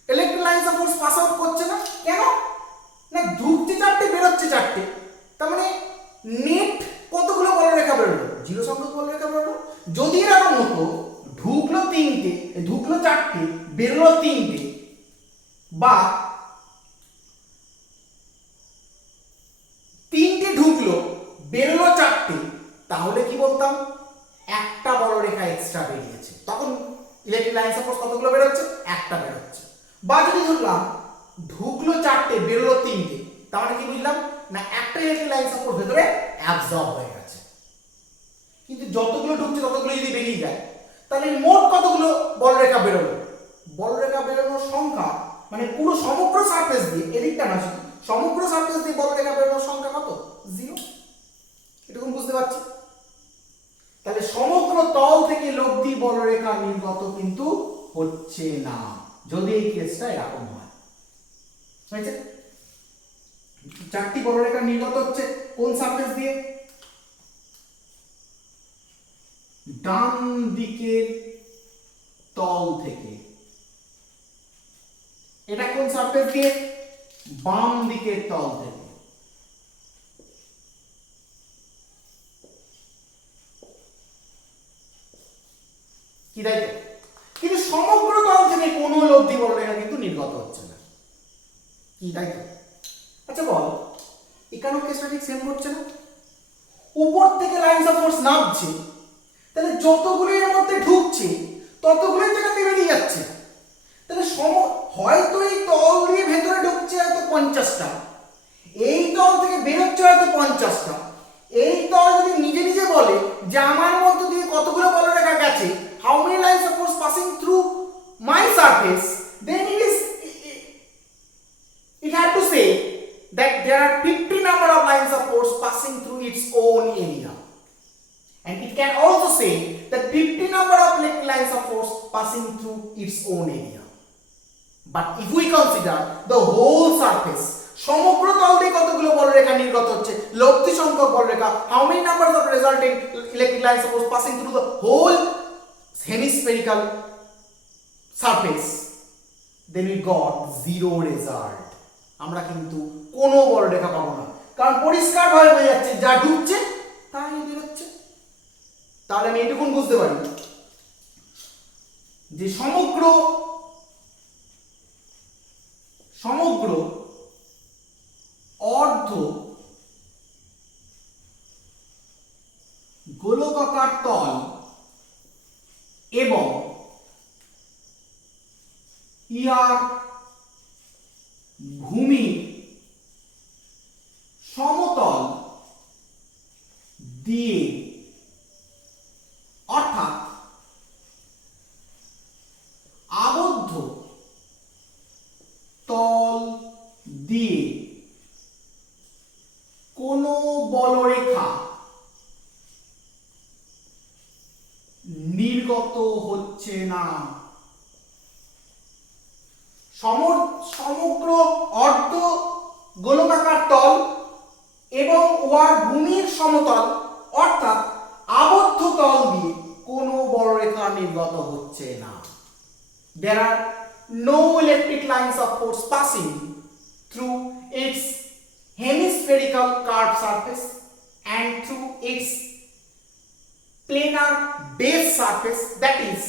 electric lines of force pass out করছে না। কেন না? ঢুকছে চারটে, বেরোচ্ছে চারটে, তার মানে নেট কতগুলো বলরেখা বেরোলো? জিরো সংখ্যক বলরেখা বেরোলো। যদি এরকম হতো ঢুকলো তিনটে, ঢুকলো চারটে, বেরোলো তিনটে, বা তিনটে ঢুকলো বেরোলো চারটে, তাহলে কি বলতাম? একটা বলরেখা এক্সট্রা বেরিয়েছে। তখন ইলেকট্রিক লাইন সাপোজ কতগুলো বেরোচ্ছে? একটা বেরোচ্ছে। বা যদি ধরলাম ঢুকলো চারটে, বেরোলো তিনটে, তাহলে কি বুঝলাম? না একটা ইলেকট্রিক লাইন সাপোজ ভেতরে অ্যাবজর্ব হয়ে গেছে। কিন্তু যতগুলো ঢুকছে ততগুলো যদি বেরিয়ে যায়, তাহলে মোট কতগুলো বলরেখা বেরোলো? বলরেখা বেরোনোর সংখ্যা মানে পুরো সমগ্র সারফেস দিয়ে, এদিকটা না, সমগ্র সারফেস দিয়ে বলরেখা বেরোনোর সংখ্যা কত? 0। এটুকু বুঝতে পারছি? তাহলে সমগ্র তল থেকে লব্ধি বলরেখা নির্গত কিন্তু হচ্ছে না, যদি এই কেসটা এরকম হয়। হয়েছে? চারটি বলরেখা নির্গত হচ্ছে কোন সারফেস দিয়ে? ডান দিকের তল থেকে। এটা কোন সারফেস দিয়ে? বাম দিকের তল থেকে। কি তাই তো? কিন্তু সমগ্র তল থেকে কোনো লব্ধি বলরেখা কিন্তু নির্গত হচ্ছে না। কি তাই তো? আচ্ছা বল, এখানেও কেসটা ঠিক সেম করছে না? উপর থেকে লাইনস অফ ফোর্স নামছে, তাহলে যতগুলো এর মধ্যে ঢুকছে ততগুলো জায়গা দিয়ে বেরিয়ে যাচ্ছে। তাহলে হয়তো এই তল দিয়ে ভেতরে ঢুকছে হয়তো 50টা, এই তল থেকে বেরোচ্ছে হয়তো 50টা। এই তল যদি নিজে নিজে বলে যে আমার মধ্য দিয়ে কতগুলো বলরেখা গেছে, how many lines of force passing through my surface, then it had to say that there are 50 number of lines of force passing through its own area, and it can also say that 50 number of electric lines of force passing through its own area. But if we consider the whole surface, সমগ্র তল দিয়ে কতগুলো বলরেখা নির্গত হচ্ছে, লব্ধি সংখ্যক বলরেখা, how many numbers of resulting electric lines of force passing through the whole hemispherical surface, then we got 0 result. আমরা কিন্তু কোনো বলরেখা পাবো না, কারণ পরিষ্কার ভাবে বোঝা যাচ্ছে যা ঢুকছে তাই বেরোচ্ছে। তাহলে আমি এটুকুন বুঝতে পারি যে সমগ্র অর্ধ গোলকাকার তল এবং ইহার ভূমির সমতল দিয়ে, অর্থাৎ আবদ্ধ তল দিয়ে কোনো বলরেখা নির্গত হচ্ছে না। সমগ্র অর্ধ গোলকাকার তল এবং উহার ভূমির সমতল অর্থাৎ আবদ্ধ তল দিয়ে কোনো বলরেখা নির্গত হচ্ছে না। There are no electric lines of force passing through its hemispherical curved surface and through its planar base surface, that is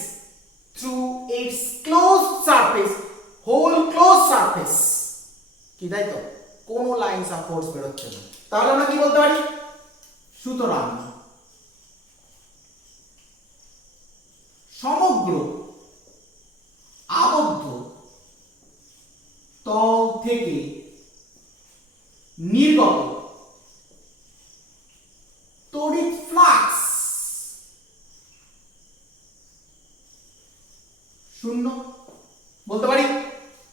through its closed surface, whole closed surface. কি তাই তো? কোনো লাইনস অফ ফোর্স বেরোচ্ছে না। তাহলে আমরা কি বলতে পারি? সুতরাং সমগ্র আবদ্ধ তল থেকে নির্গত তড়িৎ ফ্লাক্স শূন্য বলতে পারি।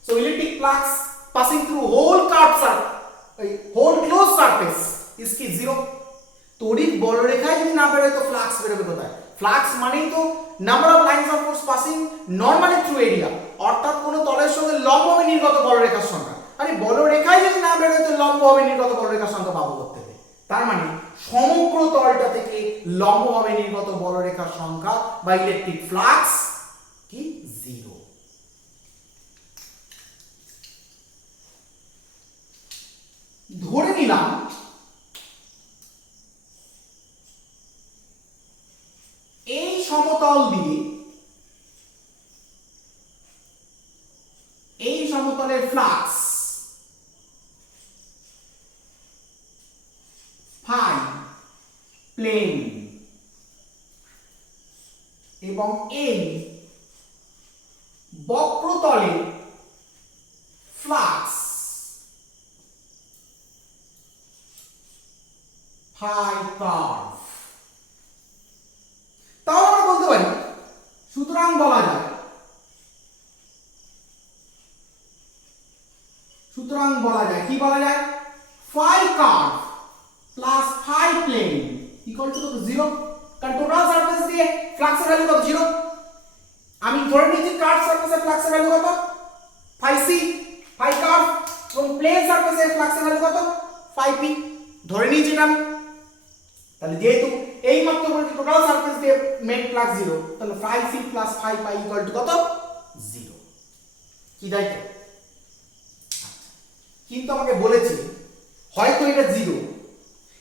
So electric flux passing through whole curve whole close surface is কি জিরো। তড়িৎ বলরেখায় যদি না বেরোয় তো ফ্লাক্স বেরোবে কোথায়? ফ্লাক্স মানেই তো number of lines of force passing normally through area, অর্থাৎ কোন তলের সঙ্গে লম্বভাবে নির্গত বলরেখার সংখ্যা। আরে বলরেখায় যদি না বেরোয় তো লম্বভাবে নির্গত বলরেখার সংখ্যা পাবো করতে হবে। তার মানে সমগ্র তলটা থেকে লম্বভাবে নির্গত বলরেখার সংখ্যা বা ইলেকট্রিক ফ্লাক্স কি জিরো। ধরে নিলাম এই সমতল দিয়ে এই সমতলের ফ্লাক্স ফাই প্লেন এবং এই বক্রতলে ফ্লাক্স ফাই কার্ভ। তাও আমরা বলতে পারি, সুতরাং বলা যায় কি বলা যায়? Phi curve plus phi plane equal to কত? জিরো। কারণ টোটাল সারফেস দিয়ে ফ্লাক্সের ভ্যালু কত? জিরো। আমি ধরে নিয়েছি কার্ভ সারফেসের ফ্লাক্সের ভ্যালু কত? Phi C. ফাই কার্ভ এবং প্লেন সারফেসের ফ্লাক্সের ভ্যালু কত? Phi P. ধরে নিয়েছি এটা আমি। তাহলে যেহেতু এই মাত্র বলেছি টোটাল সারফেস দিয়ে মেক ফ্লাক্স জিরো, তাহলে phi C plus phi pi equal to কত? জিরো। কি তাই তো? কিন্তু আমাকে বলেছে হয়তো এটা জিরো,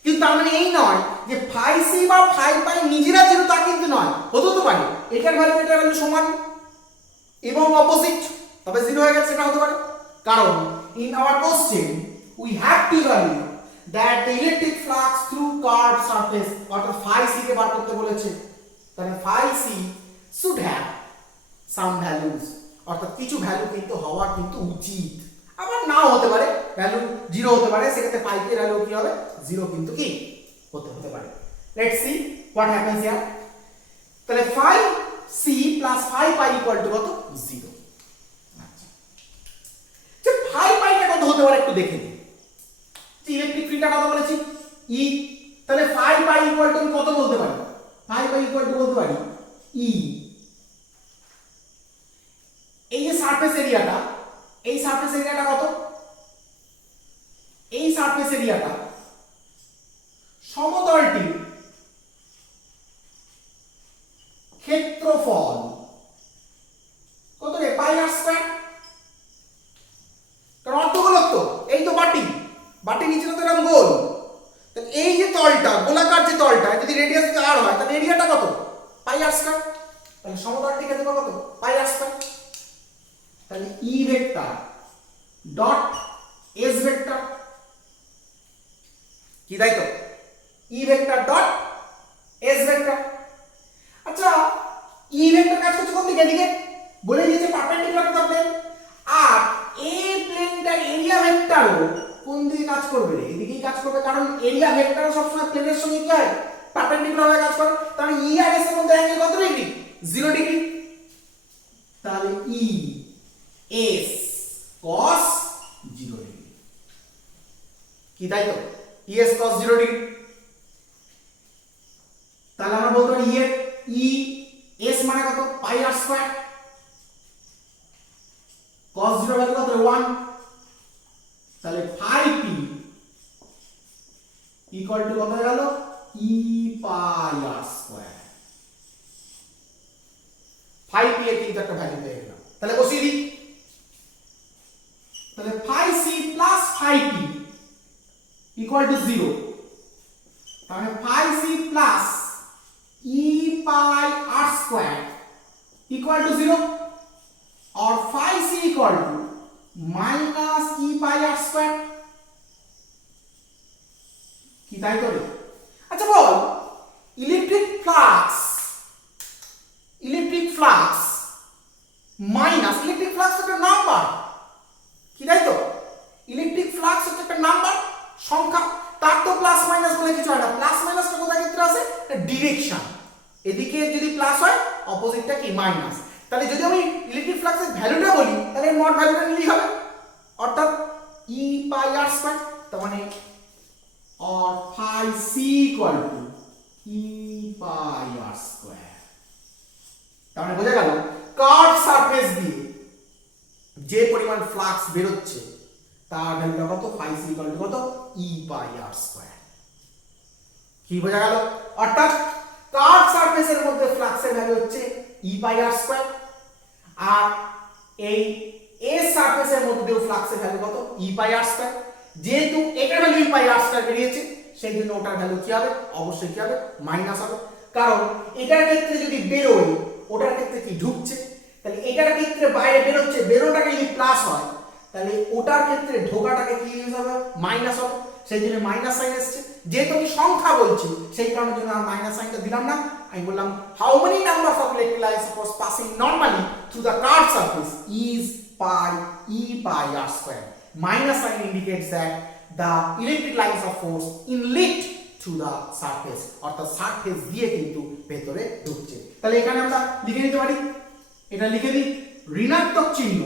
কিন্তু তার মানে এই নয় যে ফাই সি বা ফাই পাই নিজেরা জিরো, তা কিন্তু নয়। হতে তো পারে এটার ভ্যালু এটার ভ্যালু সমান এবং অপোজিট, তবে জিরো হয়ে গেছে, এটা হতে পারে। কারণ in our question we have to value that the electric flux through curved surface অর্থাৎ phi c কে বার করতে বলেছে, তাহলে phi c should have some values, অর্থাৎ কিছু ভ্যালু কিন্তু হওয়া কিন্তু উচিত। আবার নাও হতে পারে, ভ্যালু জিরো হতে পারে, সেক্ষেত্রে phi এর ভ্যালু কি হবে? জিরো কিন্তু কি হতে পারে। Let's see what happens here. তাহলে phi c plus phi pi equal to কত? জিরো। আচ্ছা, যে phi পাইটা কত হতে পারে একটু দেখে নিই। ইলেকট্রিক ফিল্ডটা কত বলেছি? ই। তাহলে ফাই পাই ইকুয়াল টু কত বলতে পারি? ফাই পাই ইকুয়াল টু বলতে পারি ই। এই যে সারফেস এরিয়াটা, এই সারফেস এরিয়াটা কত? এই সারফেস এরিয়াটা সমতলটি ক্ষেত্রফল কত রে? পাই আর স্কয়ার। কারণ অর্ধগোলক তো, এই তো বাটি নিচে তো এরকম গোল, তাহলে এই যে তলটা গোলাকার যে তলটা যদি রেডিয়াস আর হয় তাহলে এরিয়াটা কত? পাই আর স্কয়ার। তাহলে সমতলটি ক্ষেত্রফল কত? পাই আর স্কয়ার। তাহলে ই ভেক্টর ডট এস ভেক্টর কি তাই তো? ই ভেক্টর ডট এস ভেক্টর। আচ্ছা, ই ভেক্টর কাজ করছে কোন দিকে? এদিকে বলে দিয়েছে পারপেন্ডিকুলার টু দ্য প্লেন। আর এই প্লেনটা এরিয়া ভেক্টরও কোন দিকে কাজ করবে রে? এদিকেই কাজ করবে, কারণ এরিয়া ভেক্টর সবসময় প্লেনের সঙ্গে কি হয়? পারপেন্ডিকুলার হয়ে কাজ করে। তাহলে ই আর এস এর মধ্যে অ্যাঙ্গেল কত ডিগ্রি? 0 ডিগ্রি। তাহলে ই এস cos 0 ডিগ্রি কি তাই তো? E S cos 0 degree. তাহলে আমরা বলতে পারি ই এস মানে কত? পাই আর স্কয়ার। cos 0 ভ্যালু কত? 1। তাহলে ফাই পি ইকুয়াল টু কত হয়ে গেল? ই pi R square. Phi P এর কিন্তু একটা ভ্যালু পেয়ে গেলাম। তাহলে বসিয়ে দিই। তাহলে phi C plus phi P equal to 0। তাহলে phi C plus E pi R square equal to 0 और phi c equal to minus E pi R square কি তাই তো রে? আচ্ছা বল, ইলেকট্রিক ফ্লাক্স এদিকে যদি প্লাস হয় অপোজিটটা কি মাইনাস। তাহলে যদি আমি ইলেকট্রিক ফ্লাক্সের ভ্যালুটা বলি তাহলে মড ভ্যালুটা নিলেই হবে, অর্থাৎ ই পাই আর স্কয়ার, তার মানে or phi c equal to e pi r square। তার মানে বোঝা গেল কার্ভ সারফেস দিয়ে যে পরিমাণ ফ্লাক্স বের হচ্ছে তার ভ্যালুটা কত, phi c equal to কত, e pi r square। কি বোঝা গেল? অর্থাৎ কার্ভ সারফেসের মধ্যে ফ্লাক্সের ভ্যালু হচ্ছে e pi r square, আর এই এস সারফেসের মধ্যেও ফ্লাক্সের ভ্যালু কত, e pi r square। যেহেতু এটার value e pi r square বেরিয়েছে সেই জন্য ওটার ভ্যালু কি হবে, অবশ্যই কি হবে, মাইনাস হবে। কারণ এটার ক্ষেত্রে যদি বেরোয় ওটার ক্ষেত্রে কি ঢুকছে, তাহলে এটার ক্ষেত্রে বাইরে বেরোচ্ছে, বেরোটাকে যদি প্লাস হয় তাহলে ওটার ক্ষেত্রে ঢোকাটাকে কি হবে, মাইনাস হবে, সেই জন্য মাইনাস সাইন এসেছে। যেহেতু আমি সংখ্যা বলছি সেই কারণের জন্য আমি মাইনাস সাইনটা দিলাম না, আমি বললাম how many number of electric lines was passing normally through the curved surface is pi e pi r square। Minus sign indicates that the electric lines of force inlet to the surface, অর্থাৎ surface দিয়ে কিন্তু ভেতরে ঢুকছে। তাহলে এখানে আমরা লিখে নিতে পারি, এটা লিখে দিই, ঋণাত্মক চিহ্ন,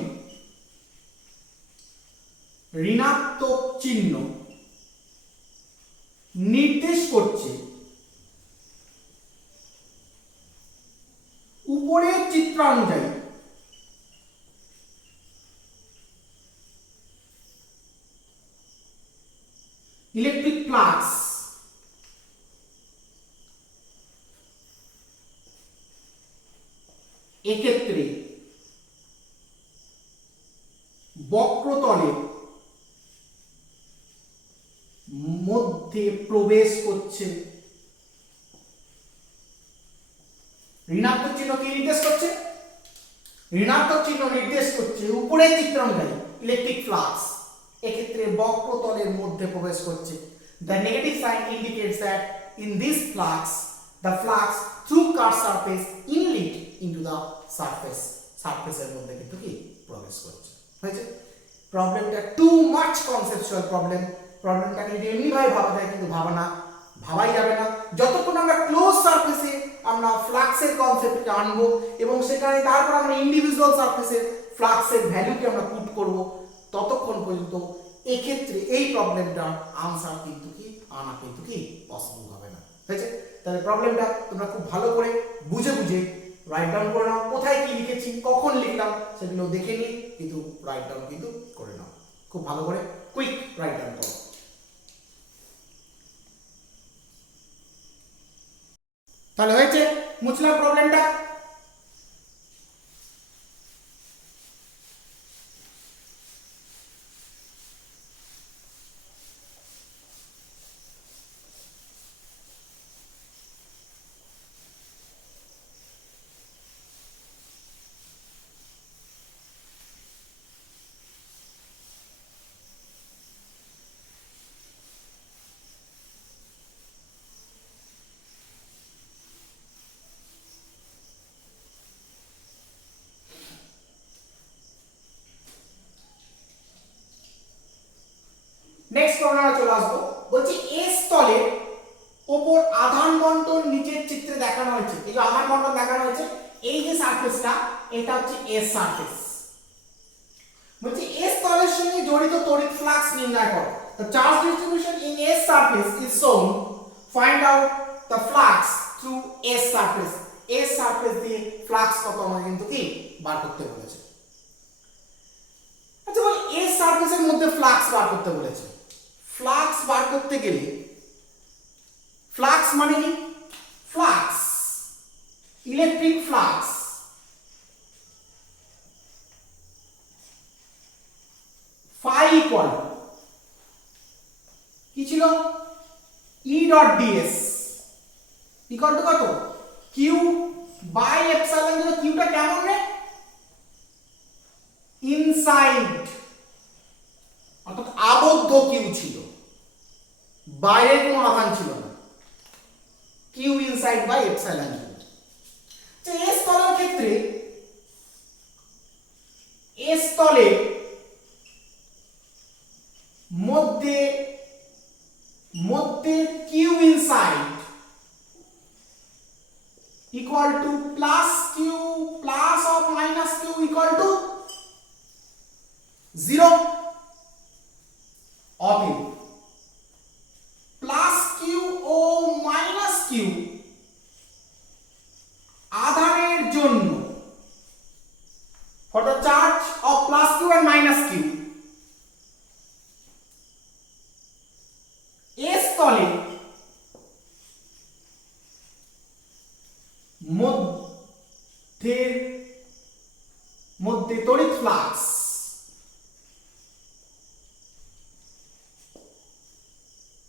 ঋণাত্মক চিহ্ন নির্দেশ করছে উপরের চিত্র অনুযায়ী ইলেকট্রিক ফ্লাক্স এক্ষেত্রে বক্রতলের মধ্যে প্রবেশ করছে। ঋণাত্মক চিহ্ন কি নির্দেশ করছে, ঋণাত্মক চিহ্ন নির্দেশ করছে উপরের চিত্র অনুযায়ী ইলেকট্রিক ফ্লাক্স এক্ষেত্রে বক্রতলের মধ্যে প্রবেশ করছে। The negative sign indicates that in this flux the flux through curved surface inlet into the surface, সারফেসের মধ্যে কিন্তু কি প্রবেশ করছে। হয়েছে? প্রবলেমটা টু মাচ কনসেপচুয়াল প্রবলেম, প্রবলেমটাকে যদি এমনি ভাবে ভাবা যায় কিন্তু ভাবাই যাবে না। যতক্ষণ আমরা ক্লোজ সারফেসে আমরা ফ্লাক্সের কনসেপ্টকে আনবো এবং সেখানে তারপর আমরা ইন্ডিভিজুয়াল সারফেসের ফ্লাক্সের ভ্যালুকে আমরা পুট করব, ততক্ষণ পর্যন্ত এক্ষেত্রে এই প্রবলেমটা আনসার কিন্তু কি আনা কিন্তু কি পসিবল হবে না। হয়েছে? তাহলে প্রবলেমটা তোমরা খুব ভালো করে বুঝে বুঝে রাইট ডাউন করে নাও, কোথায় কি লিখেছি, কখন লিখলাম সেগুলো দেখে নিই, কিন্তু রাইট ডাউন কিন্তু করে নাও, খুব ভালো করে কুইক রাইট ডাউন করো। তাহলে হয়েছে, মুছলাম প্রবলেমটা। নেক্সট প্রবলেমে চলে আসবো, বলছি এস তলের উপর আধান বন্টন নিচের চিত্রে দেখানো হয়েছে। এই যে আধান বন্টন দেখানো হয়েছে, এই যে সারফেসটা এটা হচ্ছে এস সারফেস। বলছি এস তলের সঙ্গে জড়িত তড়িৎ ফ্লাক্স নির্ণয় করো। The charge distribution in S surface is shown. Find out the flux through S surface. S surface দিয়ে ফ্লাক্স কত আমাদের কিন্তু কি বার করতে বলেছে। আচ্ছা বল S সারফেসের মধ্যে ফ্লাক্স বার করতে বলেছে। ফ্লাক্স বার করতে গেলে ফ্লাক্স মানে কি, flux electric flux phi equal কি ছিল, E dot dS equal to কত, কিউ বাই এপসাইলন জিরো। কিউটা কেমন রে, ইনসাইড, অর্থাৎ আবদ্ধ কিউ ছিল, বাইরে কোনো আধান ছিল না, Q inside by epsilon zero. S তলের ক্ষেত্রে এস তলের মধ্যে মধ্যে Q inside equal to plus q plus or minus q equal to 0 অতএব প্লাস কিউ ও মাইনাস কিউ আধানের জন্য for the charge of plus q and minus q s তলে মধ্যে তড়িৎ ফ্লাক্স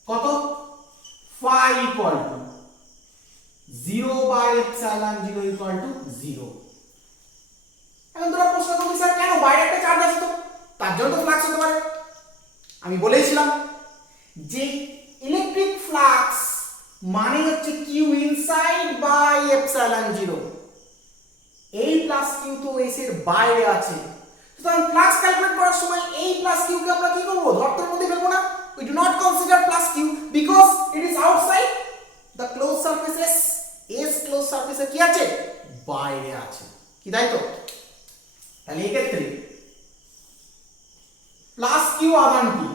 কত phi equal to 0 by epsilon 0 equal to 0 এখন তোরা প্রশ্ন করবি স্যার কেন বাইরে একটা চার্জ আছে তো তার জন্য তো ফ্লাক্স হতে পারে আমি বলেছিলাম যে ইলেকট্রিক ফ্লাক্স মানে হচ্ছে q ইনসাইড বাই এপসাইলন 0 এই প্লাস q তো s এর বাইরে আছে সুতরাং ফ্লাক্স ক্যালকুলেট করার সময় এই প্লাস q কে আমরা কি করব ধর্তের মধ্যে ফেলবো না we do not consider plus q because it is outside the closed surfaces s closed surface এ কি আছে বাইরে আছে কি তাই তো তাহলে এই ক্ষেত্রে প্লাস q আধানটি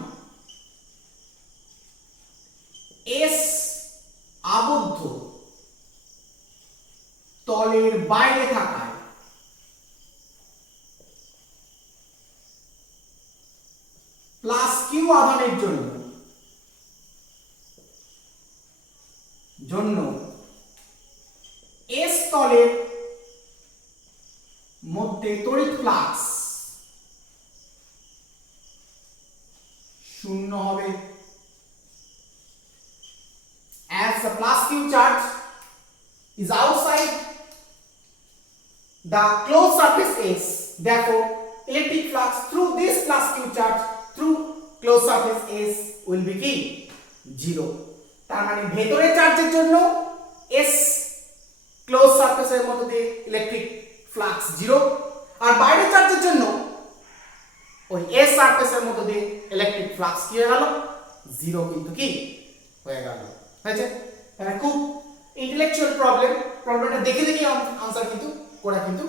s আবদ্ধ তলের বাইরে থাকায় প্লাস কিউ আধানের জন্য এস তলের মধ্যে তড়িৎ ফ্লাক্স শূন্য হবে as the plus q charge is outside the closed surface S, therefore electric flux through this plus q charge through closed surface S will be কি 0 তার মানে ভেতরে চার্জের জন্য S closed surface এর মধ্যে দিয়ে ইলেকট্রিক ফ্লাক্স 0 আর বাইরে চার্জের জন্য ওই S সারফেস এর মধ্যে দিয়ে ইলেকট্রিক ফ্লাক্স কি হয়ে গেল 0 কিন্তু কি হয়ে গেল হয়েছে এটা খুব ইন্টেলেকচুয়াল প্রবলেমটা দেখে দেখে आंसर কিন্তু করা কিন্তু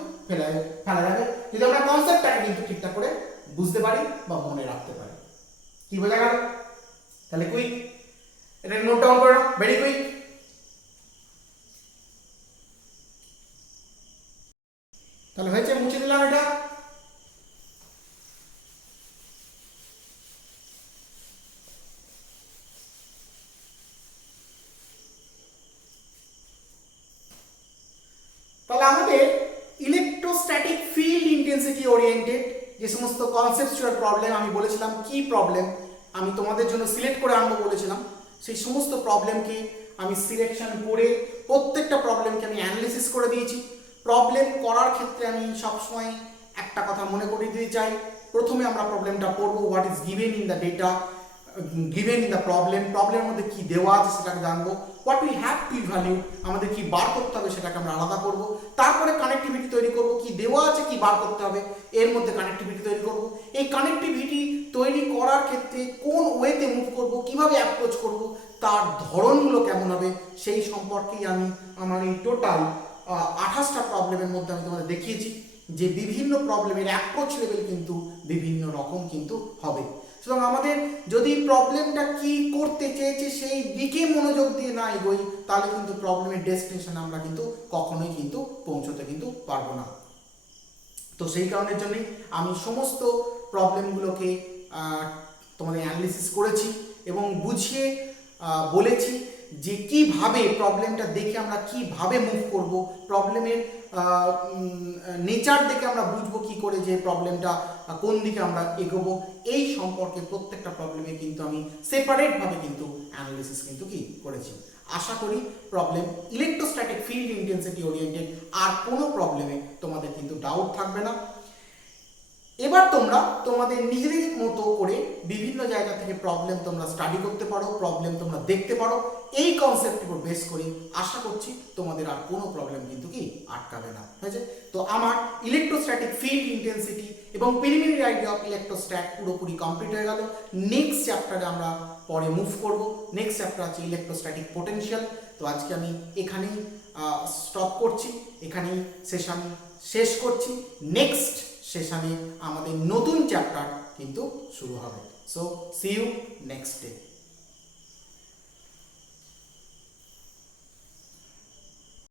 ফেলা যাবে যদি আমরা কনসেপ্টটাকে কিন্তু ঠিকঠাক করে বুঝতে পারি বা মনে রাখতে পারি কি বোঝা গেল তাহলে কুইক এটা নোট ডাউন করো ভেরি কুইক তাহলে হয়েছে মুছে দিলাম এটা তাহলে আমাদের ইলেকট্রোস্ট্যাটিক ফিল্ড ইন্টেন্সিটি ওরিয়েন্টেড যে সমস্ত কনসেপচুয়াল প্রবলেম আমি বলেছিলাম কি প্রবলেম আমি তোমাদের জন্য সিলেক্ট করে আনবো বলেছিলাম সেই সমস্ত প্রবলেমকে আমি সিলেকশন করে প্রত্যেকটা প্রবলেমকে আমি অ্যানালিসিস করে দিয়েছি প্রবলেম করার ক্ষেত্রে আমি সব সময় একটা কথা মনে করিয়ে দিতে চাই প্রথমে আমরা প্রবলেমটা পড়ব what is given in the data given in the প্রবলেমের মধ্যে কি দেওয়া আছে সেটাকে জানবো what we have to evaluate আমাদের কি বার করতে হবে সেটাকে আমরা আলাদা করব তারপরে কানেক্টিভিটি তৈরি করব কি দেওয়া আছে কি বার করতে হবে এর মধ্যে কানেক্টিভিটি তৈরি করব এই কানেক্টিভিটি তৈরি করার ক্ষেত্রে কোন ওয়েতে মুভ করব কিভাবে অ্যাপ্রোচ করব তার ধরনগুলো কেমন হবে সেই সম্পর্কেই আমি আমার এই টোটাল 28টা প্রবলেমের মধ্যে আমি তোমাদের দেখিয়েছি যে বিভিন্ন প্রবলেমের অ্যাপ্রোচ লেভেল কিন্তু বিভিন্ন রকম কিন্তু হবে সুতরাং আমাদের যদি প্রবলেমটা কি করতে চেয়েছে সেই দিকে মনোযোগ দিয়ে না এগোই তাহলে কিন্তু প্রবলেমের ডেস্টিনেশন আমরা কিন্তু কখনোই কিন্তু পৌঁছতে কিন্তু পারবো না তো সেই কারণের জন্যই আমি সমস্ত প্রবলেমগুলোকে তোমাদের অ্যানালিসিস করেছি এবং বুঝিয়ে বলেছি যে কিভাবে প্রবলেমটা দেখে আমরা কিভাবে মুভ করব প্রবলেমের নেচার দেখে আমরা বুঝবো কি করে যে প্রবলেমটা কোন দিকে আমরা এগোবো এই সম্পর্কে প্রত্যেকটা প্রবলেমে কিন্তু আমি সেপারেট ভাবে কিন্তু অ্যানালিসিস কিন্তু কি করেছি আশা করি problem electrostatic field intensity oriented আর কোনো প্রবলেমে তোমাদের কিন্তু ডাউট থাকবে না এবার তোমরা তোমাদের নিজেদের মতো করে বিভিন্ন জায়গা থেকে প্রবলেম তোমরা স্টাডি করতে পারো প্রবলেম তোমরা দেখতে পারো এই কনসেপ্টের উপর বেস করে আশা করছি তোমাদের আর কোনো প্রবলেম কিন্তু কি আটকাবে না হয়েছে তো আমার ইলেকট্রোস্ট্যাটিক ফিল্ড ইন্টেন্সিটি এবং প্রিলিমিনারি আইডিয়া অফ ইলেকট্রোস্ট্যাট পুরোপুরি কমপ্লিট হয়ে গেল নেক্সট চ্যাপ্টারে আমরা পরে মুভ করব নেক্সট চ্যাপ্টার আছে ইলেকট্রোস্ট্যাটিক পোটেনশিয়াল তো আজকে আমি এখানেই স্টপ করছি, এখানেই সেশন শেষ করছি। নেক্সট সেশনে আমাদের নতুন চ্যাপ্টার কিন্তু শুরু হবে। So see you next day.